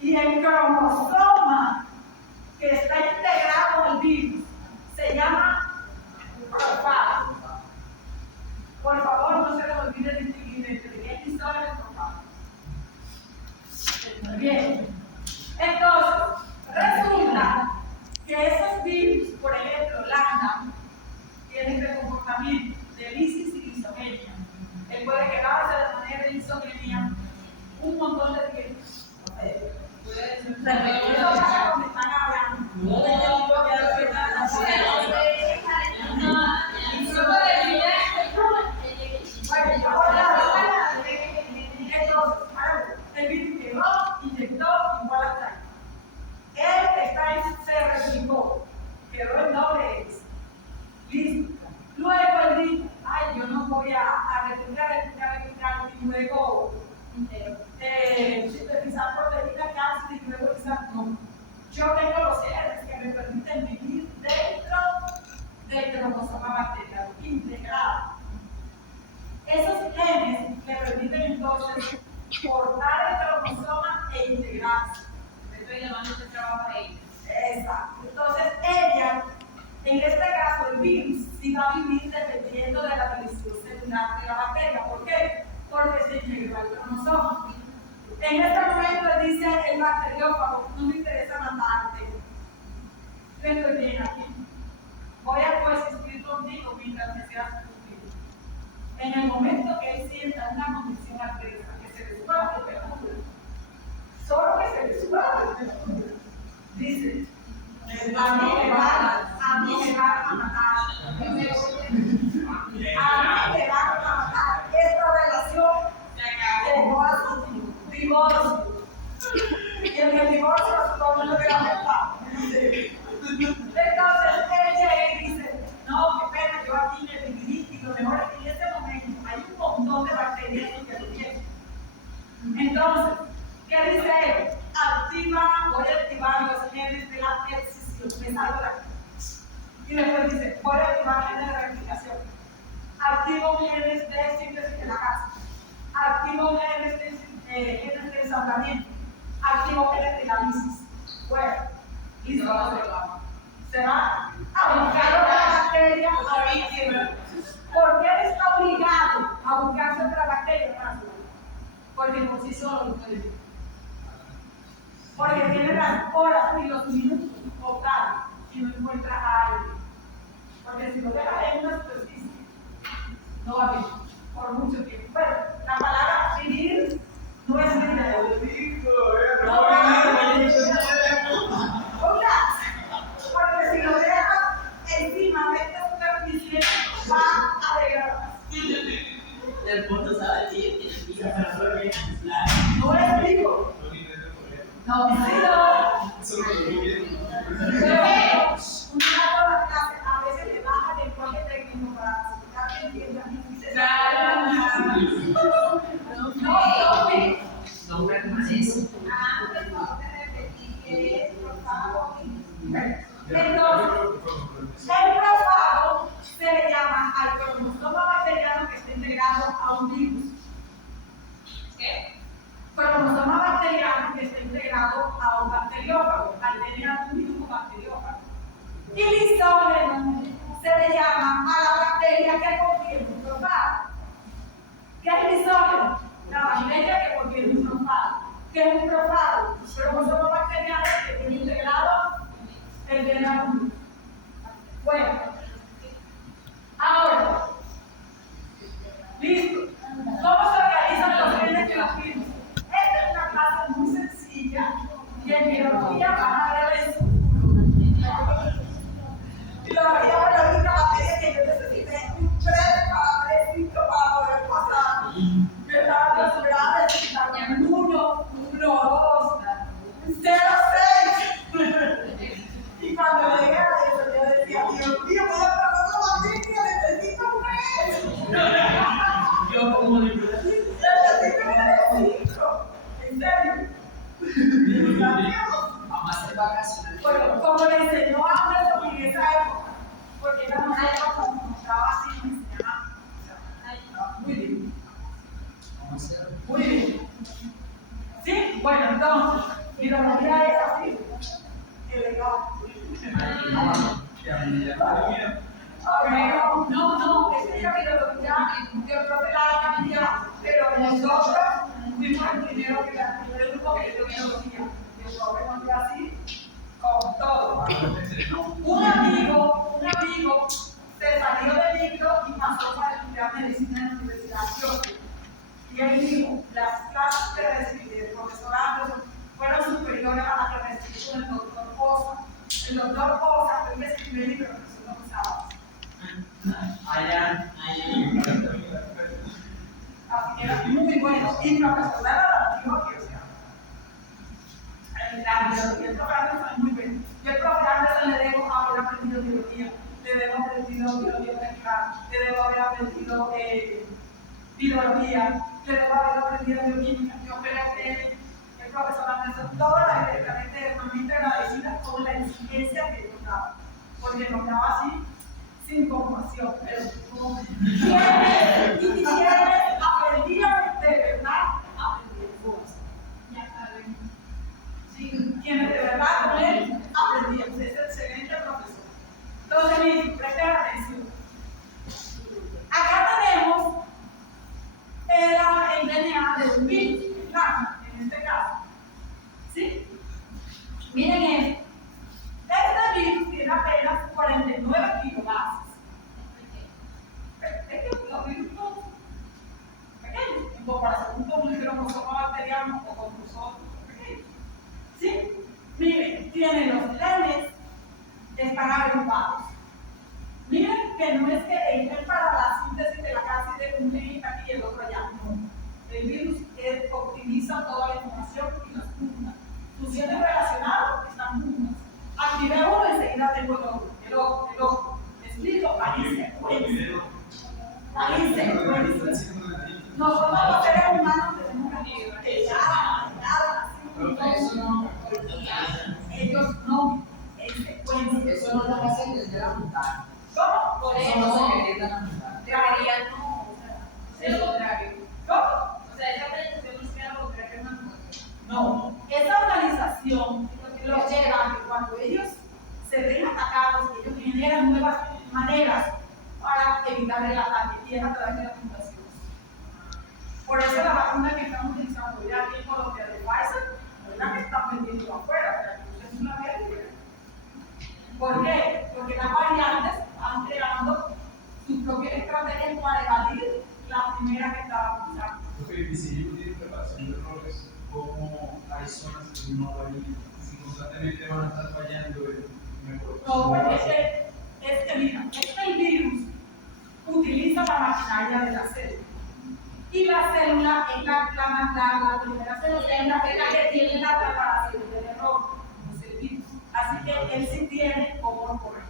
Y el cromosoma que está integrado en el virus se llama profile. Por favor, no se les olvide distinguir entre el lisol y el profile. Bien. Entonces, resulta que esos virus, por ejemplo, lambda, tienen el comportamiento de lisis y lisogenia. Él puede quedarse de manera de lisogenia un montón de tiempo. Eso pasa cuando están hablando. El virus llegó, inyectó, igual hasta ahí. Él está en, se replicó, quedó en doble X. Listo. Luego él dijo, ay, yo no voy a replicar, y luego sintetizar proteínas cáncer y luego quizás no. Yo tengo los genes que me permiten vivir dentro del cromosoma bacteriano integrado. Esos genes le permiten entonces cortar el cromosoma e integrarse. Estoy llamando este trabajo a ella. Exacto. Entonces ella, en este caso el virus, sí va a vivir dependiendo de la división celular de la bacteria. ¿Por qué? Porque se integra el cromosoma. En este momento él dice el bacteriófago, no me interesa matarte. Yo estoy bien aquí. Voy a coexistir contigo mientras me seas contigo. En el momento que él sienta una condición adversa, que se le suba la temperatura, solo que se le suba la temperatura, dice, a mí me van a matar. A mí me van a matar. Esta relación llegó a su divorcio. Y en el divorcio todo el mundo queda afectado. Entonces él llega y dice, no, qué pena, yo aquí me dividí y lo mejor es que en este momento hay un montón de bacterias que lo tienen. Entonces, ¿qué dice él? Voy a activar los genes de la excisión, me salgo de aquí. Y después dice, voy a activar genes de replicación. Activo genes de síntesis de la casa. Activo genes de ensamblamiento. Activo genes de la lisis. Bueno, listo. Se va a buscar otra bacteria a víctima. ¿Por qué él está obligado a buscarse otra bacteria para su vida? Porque por sí solo no puede vivir. Porque tiene las horas y los minutos contados y no encuentra a alguien. Porque si lo deja en una superficie, no va a vivir por mucho tiempo. Bueno, la palabra vivir no es vivir. Porque si lo deja encima de esta superficie, va a degradarse. El punto sabe que No es vivo. No, Eso no lo vi. una sola clase a veces le baja el enfoque técnico para facilitar que entiendan y se no permanece. antes no te repetí que es profago. Entonces, el profago se le llama al cromosoma bacteriano que está integrado a un virus. ¿Qué? Cromosoma bacteriano que está integrado a un bacteriófago, al tener un mismo bacteriófago. Y lisógeno se le llama a la bacteria que contiene un profago. ¿Qué es lisógeno? La bacteria que contiene un profago. ¿Qué es un profago? Cromosoma bacteriano que tiene integrado el DNA. Bueno, ahora, listo. ¿Cómo se organizan los genes de los virus? Esta es una clase muy sencilla y en biología van a ver eso. Y la variable la única bacteria que yo necesité un 3 para 3 5 para poder pasar. Que estaba acostumbrada a necesitar un 1, 1, 2, 0, 6. Y cuando llegué No, es que la biología, yo creo que la ha cambiado, pero nosotros fuimos el primero que el primer grupo que dio biología. Y yo me encontré así con todo. Un amigo se salió del libro y pasó para estudiar medicina en la Universidad de Georgia. Y él dijo, las clases del profesor Anderson fueron superiores a las que me escribió el doctor Poza. El doctor Poza, él me escribió el libro, pero eso no usaba. Así que era muy bueno. Y profesor de la biología, o sea, la biología, el profe Anderson es muy bueno. Yo al profe Anderson le debo haber aprendido biología, le debo haber aprendido biología molecular, le debo haber aprendido biología, le debo haber aprendido bioquímica. Yo creo que el profesor Anderson, toda la directamente realmente agradecida con la exigencia que nos daba, porque nos daba así, sin compasión, pero como quienes aprendían de verdad, aprendían cosas. Ya saben. Sí, quienes de verdad con él aprendían, es excelente profesor. Entonces, miren, presten atención. Acá tenemos el DNA de un virus, en este caso. ¿Sí? Miren esto. Este virus tiene apenas 49 kilobases. Es que los virus son pequeños, en comparación con un cromosoma bacteriano o con nosotros, pequeños. ¿Sí? Miren, tienen los genes, están agrupados. Miren que no es que el para la síntesis de la casi de un gen aquí y el otro allá, no. El virus optimiza toda la información y las junta. Sus genes relacionados están juntos. Activé uno y enseguida tengo el otro. ¿Me explico? Ahí secuencia. Ahí secuencia. Nosotros los seres humanos tenemos una ellos no, en secuencia. Eso no nos hace entender a montar. ¿Cómo? Por Eso no eso. se entiende a montar. Deberían no, o sea, es lo contrario. ¿Cómo? O sea, esa presentación nos queda lo contrario a una cosa. No, esa organización los lleva a que cuando ellos se ven atacados, ellos generan nuevas maneras para evitar el ataque y es a través de las mutaciones. Por eso la vacuna que estamos utilizando hoy aquí en Colombia de Pfizer, no es la que están vendiendo afuera, la que es una pérdida. ¿Por qué? Porque las variantes están creando sus propias estrategias para evadir la primera que estaba usando. Y si yo tiene preparación de errores, ¿cómo hay zonas que no varían? Si constantemente van a estar fallando, mejor. No, porque es que mira, el virus utiliza la maquinaria de la célula. Y la célula es la primera célula es la que tiene la preparación del error, es el virus. Así que él sí tiene cómo corregir.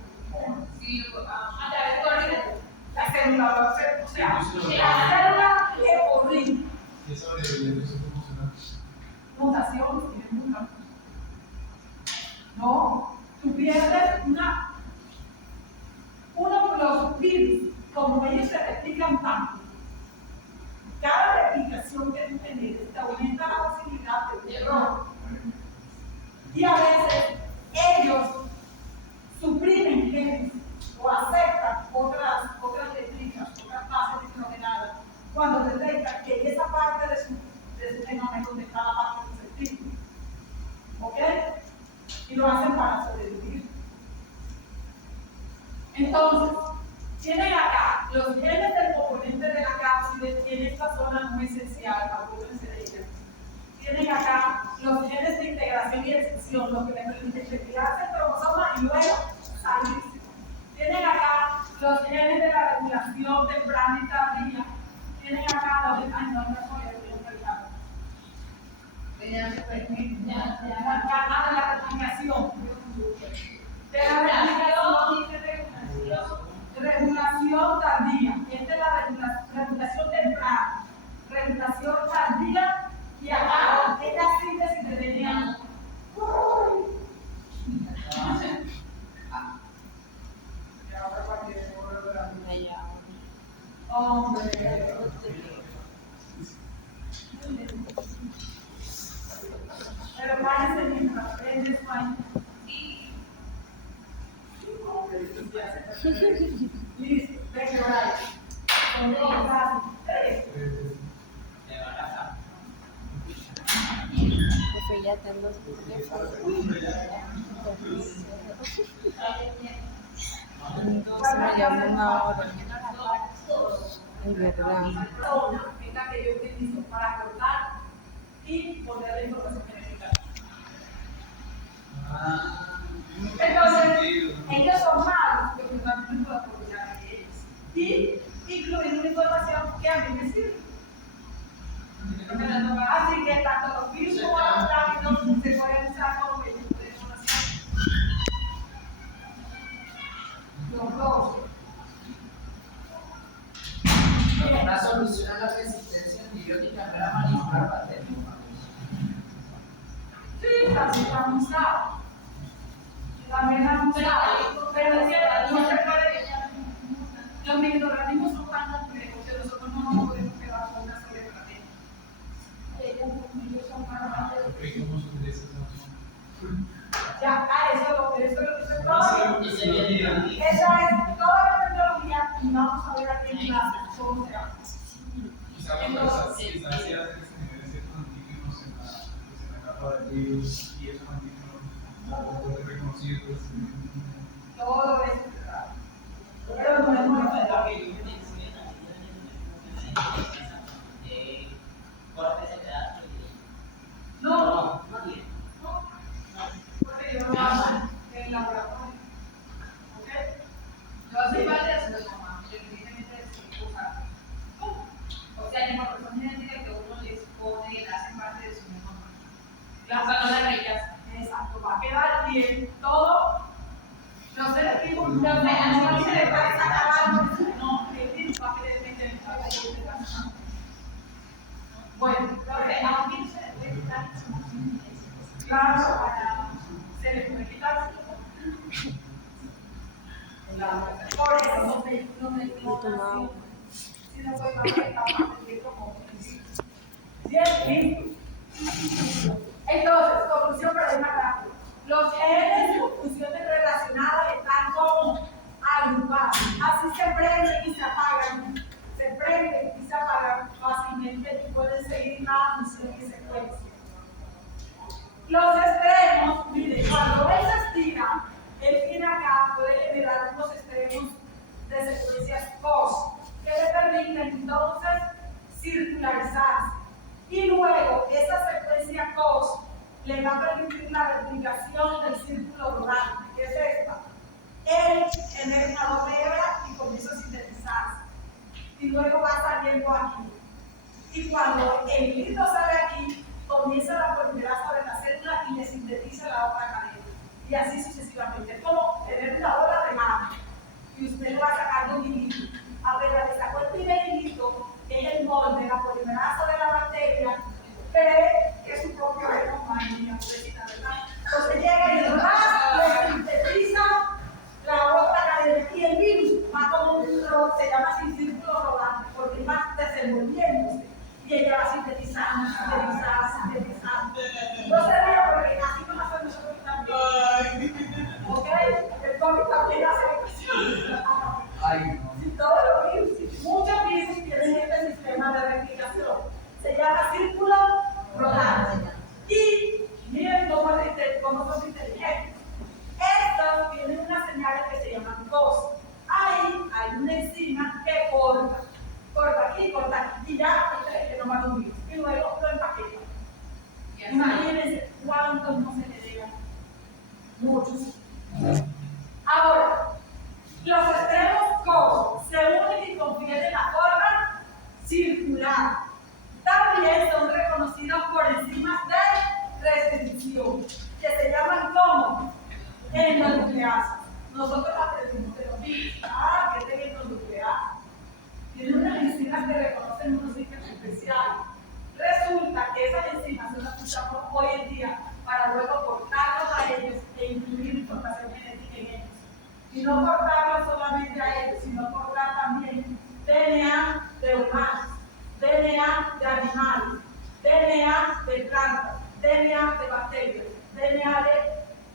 Sí, a través de coordinación. La célula va a hacer, o sea, la célula le corrige. ¿Y eso debería de ser funcional? Mutaciones, tienen mutaciones. No, tú pierdes los virus, como ellos se replican tanto. Cada replicación que tú generes te aumenta la posibilidad de error. Y a veces ellos suprimen genes o aceptan otras réplicas, otras bases nitrogenadas, cuando detectan que esa parte de su genoma es donde está la parte susceptible. ¿Ok? Y lo hacen para sobrevivir. Entonces, tienen acá los genes del componente de la cápside en esta zona no esencial, acuérdense de ella. Tienen acá los genes de integración y excepción, los que le permiten replicarse el cromosoma y luego salirse. Tienen acá los genes de la regulación temprana y tardía. Tienen acá los de la replicación. De la regulación tardía. Esta es la regulación temprana. Regulación tardía y acá es la síntesis de DNA. Hombre. Pero párense mientras aprendes, Listo, venga, Brian. Con dos brazos. Tres. Profe, ya tengo su teléfono. Entonces me llamó una hora. Es verdad. Persona es la que yo utilizo para cortar y poner la información que necesita. Entonces, ellos son malos, porque también me puedo aprovechar de ellos. Y incluir una información que a mí me sirve. Así que tanto los virus como los láminos se pueden usar como vehículos de información. Los dos. Una solución a la resistencia antibiótica no era manipular bacterias. Sí, también la han usado. También la han usado. Pero es que no se puede. Los microorganismos son tan complejos que nosotros no nos podemos quedar con una sola estrategia. Ellos son más ¿Cómo se utiliza esa razón? ya, eso es lo que se puede. Y se viene Esa es toda la tecnología y vamos a ver aquí en clase cómo se hace. Quizá se hace que se generen ciertos antígenos en la capa del virus y esos antígenos no pueden reconocidos. Todo eso se trata. Pero no es muy fácil. No, porque yo no hago en el laboratorio. ¿Ok? Yo soy parte de su mamá, yo evidentemente sí usar. O sea, la información genética que uno les pone, hacen parte de su mamá. Las balonas reyes, exacto, va a quedar bien todo. No sé, el tipo, no sé, a mí se le va a sacar no, el tipo va a querer meter en la casa. Bueno, entonces, a un virus se le puede quitar información. Claro, se le puede quitar. Por eso los vehículos de información, si no puede estar como bien, listo. Entonces, conclusión para ir más rápido. Los genes con funciones relacionadas están como agrupados. Así se prenden y se apagan. Se prenden y se apagan fácilmente y pueden seguir cada función y secuencia. Los extremos, miren, cuando él se estira, el fin acá puede generar unos extremos de secuencias cos que le permiten entonces circularizarse. Y luego, esa secuencia cos le va a permitir la replicación del círculo rodante, que es esta. Él genera una doble hebra y comienza a sintetizarse. Y luego va saliendo aquí. Y cuando el hilito sale aquí, comienza la polimerasa de la célula y le sintetiza la otra cadena. Y así sucesivamente. Es como tener una bola de mano. Y usted va sacando un hilito. A ver, le sacó el primer hilito, que es el molde, la polimerasa de la bacteria, que es su propio genoma, ¿verdad? Entonces llega y le sintetiza la otra cadena. Y el virus va como se llama así círculo rodante, porque va desenvolviéndose. Y ella va sintetizando. No se ría porque así nos hacemos nosotros también. ¿Ok? El COVID también hace eso. Ay, no. Si todos los virus, muchos virus tienen este sistema de replicación. Se llama círculo rodante. Y miren cómo son inteligentes. Estos tienen unas señales que se llaman COS. Ahí hay una enzima que corta aquí, y ya ustedes que no van a un virus. Y luego lo empaquetan. Imagínense cuántos no se generan. Muchos. Ahora, los extremos COS se unen y confieren la forma circular. También son reconocidos por enzimas de restricción, que se llaman como endonucleasas. Nosotros aprendimos de los virus. ¿Qué es endonucleasa? Tienen unas enzimas que reconocen unos sitios especiales. Resulta que esas enzimas se las usamos hoy en día para luego cortarlos a ellos e incluir información genética en ellos. Y no cortarlos solamente a ellos, sino cortar también DNA de humanos, DNA de animales, DNA de plantas, DNA de bacterias, DNA de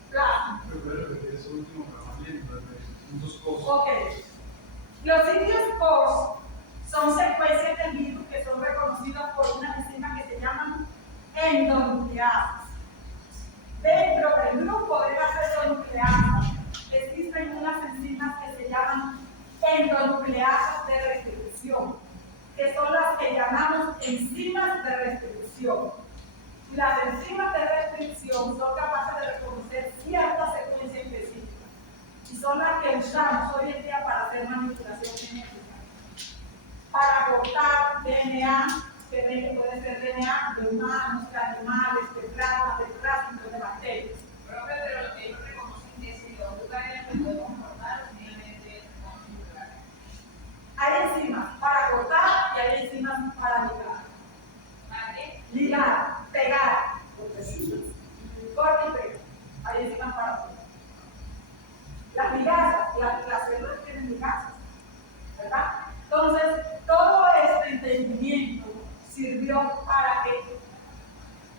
plasma. Pero eso último, pero más bien, Puntos COS. Ok. Los sitios COS son secuencias del virus que son reconocidas por unas enzimas que se llaman endonucleasas. Dentro del grupo de las endonucleasas existen unas enzimas que se llaman endonucleasas de restitución, que son las que llamamos enzimas de restitución. Las enzimas de restricción son capaces de reconocer cierta secuencia específica y son las que usamos hoy en día para hacer manipulación genética. Para cortar DNA, que puede ser DNA de humanos, de animales, de plantas, de parásitos, de bacterias. Profe, pero lo que ellos reconocen que si los lugares que podemos cortar, simplemente reconocen. Hay enzimas para cortar y hay enzimas para ligar. ¿Vale? Ligar, pegar, corta y pega. Hay enzimas para todo. Las ligasas, las células tienen ligasas, ¿verdad? Entonces, todo este entendimiento sirvió para que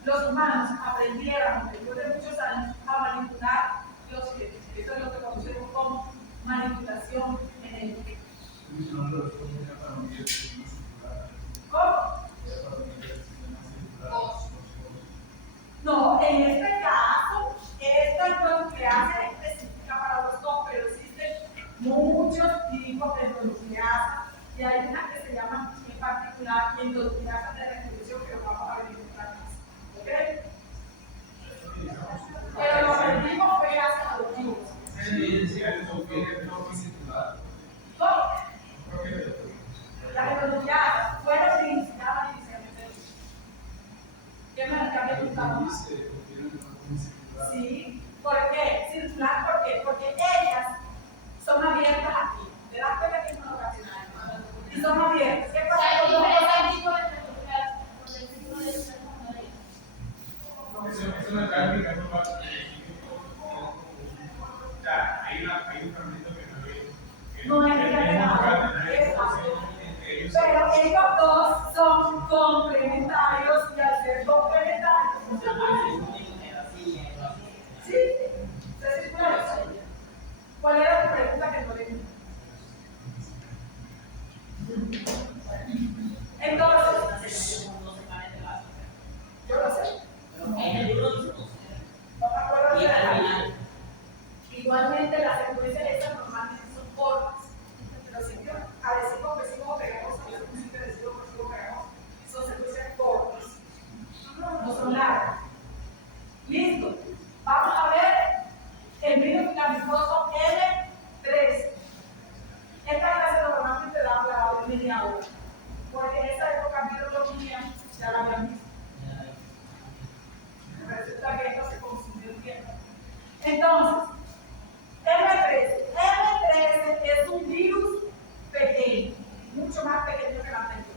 los humanos aprendieran después de muchos años a manipular los genes. Eso es lo que conocemos como manipulación genética. ¿Cómo? No, en este caso, esta endonucleasa es específica para los dos, pero existen muchos tipos de endonucleasas y hay unas que se llaman en particular endonucleasas de restitución que lo vamos a ver en otra clase. ¿Ok? Pero lo aprendimos fue hace adoptivos. ¿Cómo? Las endonucleasas fueron iniciadas inicialmente. ¿Qué me preguntaba? Sí, ¿por qué? Circular, ¿por qué? Porque ellas son abiertas aquí. ¿Te das cuenta que es monocatenario? Y son abiertas. ¿Qué pasa con los Eso no está explicando más. Hay un fragmento que no es pero ellos dos son complementarios y al ser complementarios sí, se circula eso. ¿Cuál era tu pregunta que no le di? Entonces, yo lo sé. No me acuerdo de la. Igualmente las secuencias esas normalmente son cortas. Los sitios adhesivo, adhesivo, pegajoso, y los sitios adhesivo, adhesivo, pegajoso, son secuencias cortas. No son largas. Listo. Vamos a ver el virus filamentoso M3. Esta clase normalmente da de media hora. Porque en esa época virología ya la habían visto. Resulta que esto se consumió el tiempo. Entonces, M13 es un virus pequeño, mucho más pequeño que la anterior.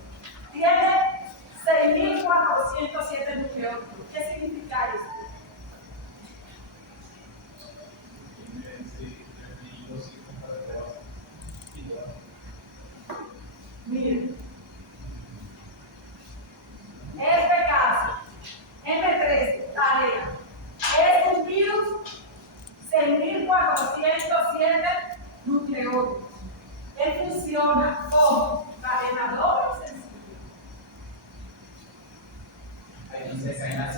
Tiene 6.407 nucleótidos. ¿Qué significa esto? Miren, este caso, M13, tarea, es un virus 6.407 nucleótidos. Él funciona como cadenador sencillo. Ahí se caen las.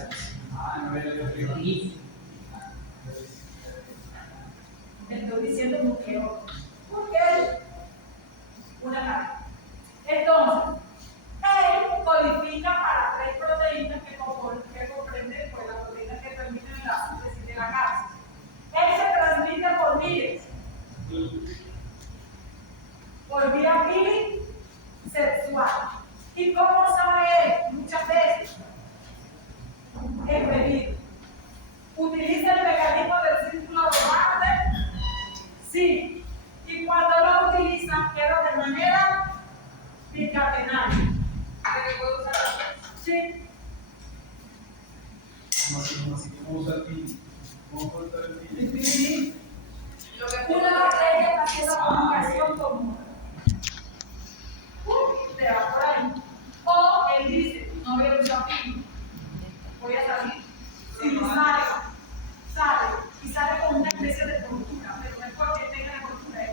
No veo el río. Estoy diciendo nucleótidos. ¿Por qué? Una cadena. Entonces, él codifica para 3 proteínas que comprenden pues, las proteínas que permiten la síntesis de la grasa. Él se transmite por vías. Por vía sexual. ¿Y cómo sabe él? Muchas veces el bebido. ¿Utiliza el mecanismo del círculo de Bardet? Sí. Y cuando lo utiliza, queda de manera bicatenaria. ¿De qué puedo usar? Sí. ¿Cómo usa el PIN? ¿Cómo cortar el PIN? Sí. Lo que una ella está haciendo comunicación con te va por ahí. O él dice, no voy a usar PIN, voy a salir. Si sale y sale con una especie de tortura, pero no es porque tenga la tortura, es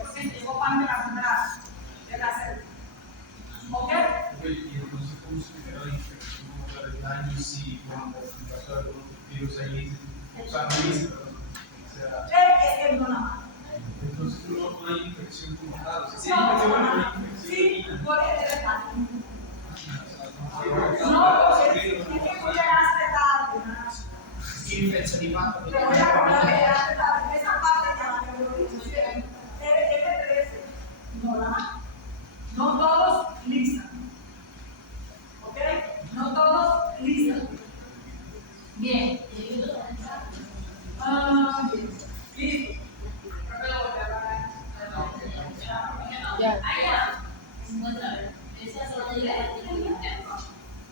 virus ahí, o sea, no dice, perdón. O sea, Es que no nada más. entonces no hay infección como tal. O sea, sí No, hay infección, pero no hay no, infección. sí, puede ser tal. No, No, porque es que tú llegaste tarde, ¿no? Infección y pato. Te voy a cobrar que llegaste tarde. Esa parte ya me lo he dicho siempre. F13, no nada más. No todos lisan. ¿Ok? No todos lisan. Bien. Listo.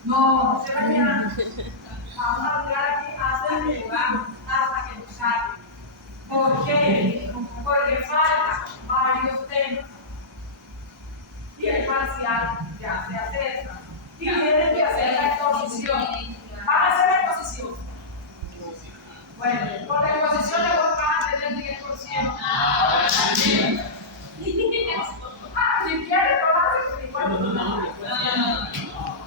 No, se vayan. Vamos a hablar aquí hasta que nos salga. ¿Por qué? Porque faltan varios temas. Y el parcial ya se acerca. Y tienen que hacer la exposición. ¿Van a hacer la exposición? Bueno, con la exposición le van a tener 10%. Si quieren tomarse, pues igual.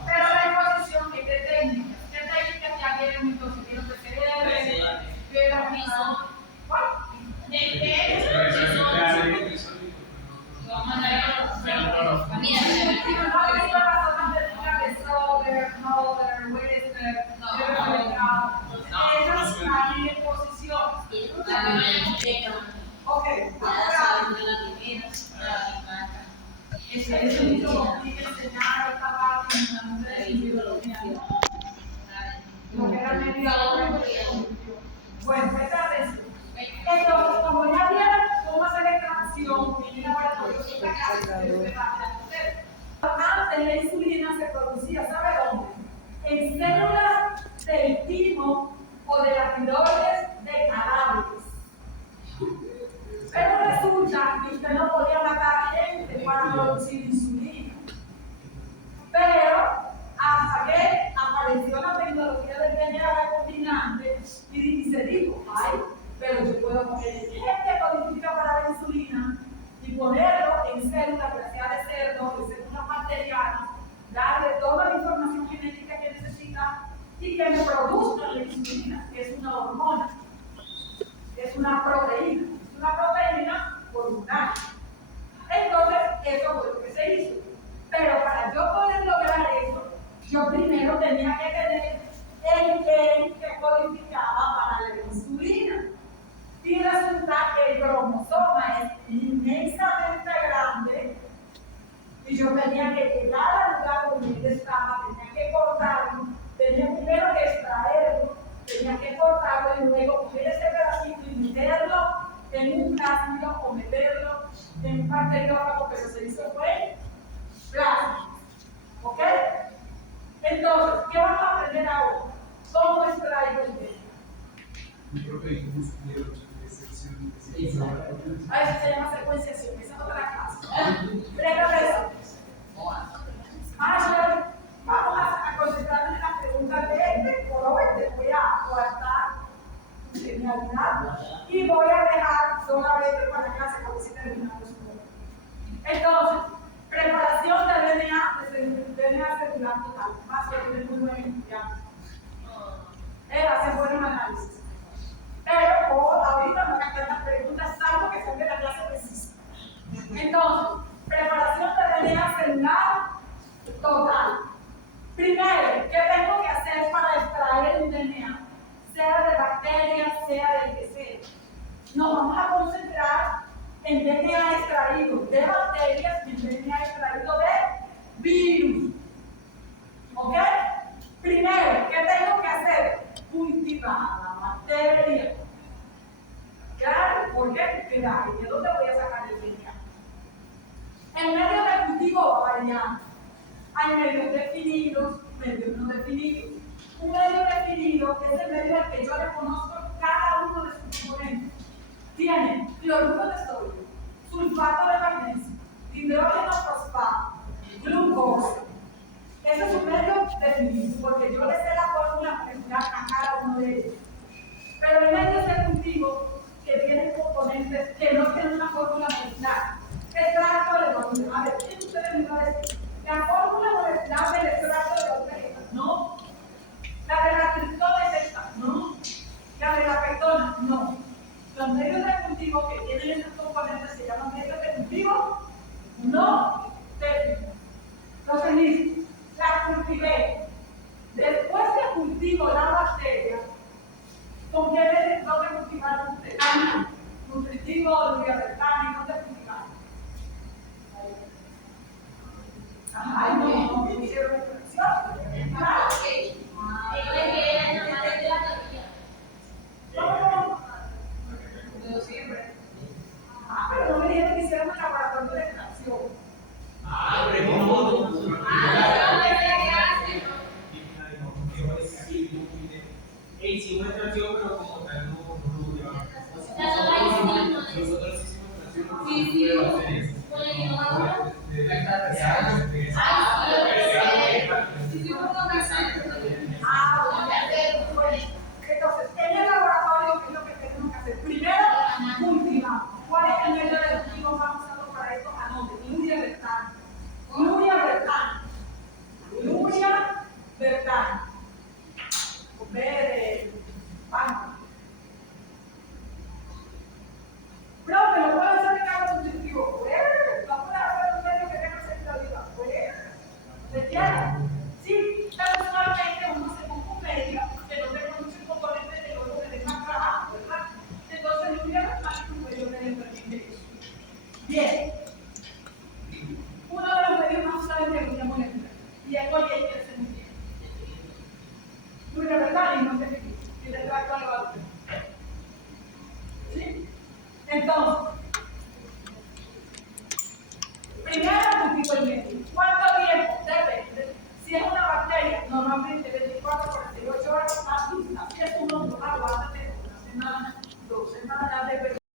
Pero la exposición es de técnicas. ¿Qué técnicas ya quieren entonces? Quiero PCR, quiero piso. ¿Cuál? Bueno, esta vez. Entonces, como ya vieron cómo hacer la extracción en el laboratorio, esta clase se va a hacer. Antes la insulina se producía, ¿sabe dónde? En células del timo o de la tiroides de cadáveres. Pero resulta que usted no podía matar gente para producir insulina. Pero hasta que apareció la tecnología del DNA recombinante y se dijo, ay, pero yo puedo poner gente codifica para la insulina y ponerlo en células, ya sea de cerdo, de células bacterianas, darle toda la información genética que necesita y que me produzca la insulina, que es una hormona, es una proteína voluntaria. Entonces, eso fue lo que se hizo. Pero para yo poder lograr eso, yo primero tenía que tener el gen que codificaba para la insulina. Y resulta que el cromosoma es inmensamente grande y yo tenía que llegar al lugar donde él estaba, tenía que cortarlo, tenía primero que extraerlo, tenía que cortarlo y luego coger ese pedacito y meterlo en un plástico o meterlo en un bacteriófago, pero se hizo fue plástico. ¿Ok? Entonces, ¿qué vamos a aprender ahora? ¿Cómo extraigo el DNA? A eso se llama secuenciación, esa es otra clase. Presta eso. Vamos a concentrarnos en las preguntas de por hoy. Te voy a guardar tu genialidad y voy a dejar solamente para la clase porque si terminamos. Entonces, preparación de DNA celular total. Más o menos muy buen ya. Hace buenos análisis. Pero ahorita me van a hacer las preguntas, salvo que son de la clase precisa. Entonces, preparación de DNA celular total. Primero, ¿qué tengo que hacer para extraer un DNA? Sea de bacterias, sea del que sea. Nos vamos a concentrar en DNA extraído de bacterias y en DNA extraído de virus. ¿Ok? Primero, ¿qué tengo que hacer? Cultivar la bacteria. Claro, ¿por qué? Porque ¿de dónde voy a sacar el DNA? El medio de cultivo va variando. Hay medios definidos, medios no definidos. Un medio definido es el medio al que yo le conozco cada uno de sus componentes. Tiene cloruro de sodio, sulfato de magnesio, hidrógeno fosfato, glucosa. Ese es un medio definido, porque yo le sé la fórmula molecular a cada uno de ellos. Pero hay medios de cultivo que tienen componentes que no tienen una fórmula molecular. Extracto de bacterias. A ver, ¿quién ustedes me va a decir? La fórmula molecular del extracto de bacterias. No. La de la criptona es esta. No. Entonces, en el laboratorio, ¿qué es lo que tenemos que hacer? Primero, cultivar. ¿Cuál es el medio de cultivo que vamos usando para esto? Anote, Nuria Bertán. Nuria Bertán. Nuria Bertán. Con B de pan. Profe, ¿lo puedo hacer en campo nutritivo? Pues, vamos a hacer un medio que tenga centralidad. Pues, ¿se entiende? Sí, pero usualmente uno se busca un medio que no tenga muchos componentes de oro que tenga trabajo, ¿verdad? Entonces, Nuria Bertán es un medio que le permite eso. Bien. Uno de los medios más usados es Nuria Molecular. Y es porque hay que hacer muy bien. Nuria Bertán y no sé qué. Y le tracto al valor. ¿Sí? Entonces, primero cultivo el medio. ¿Cuánto tiempo? Depende. Si es una bacteria, normalmente 24 a 48 horas está lista. Si es un hongo, aguántate una semana, 2 semanas, depende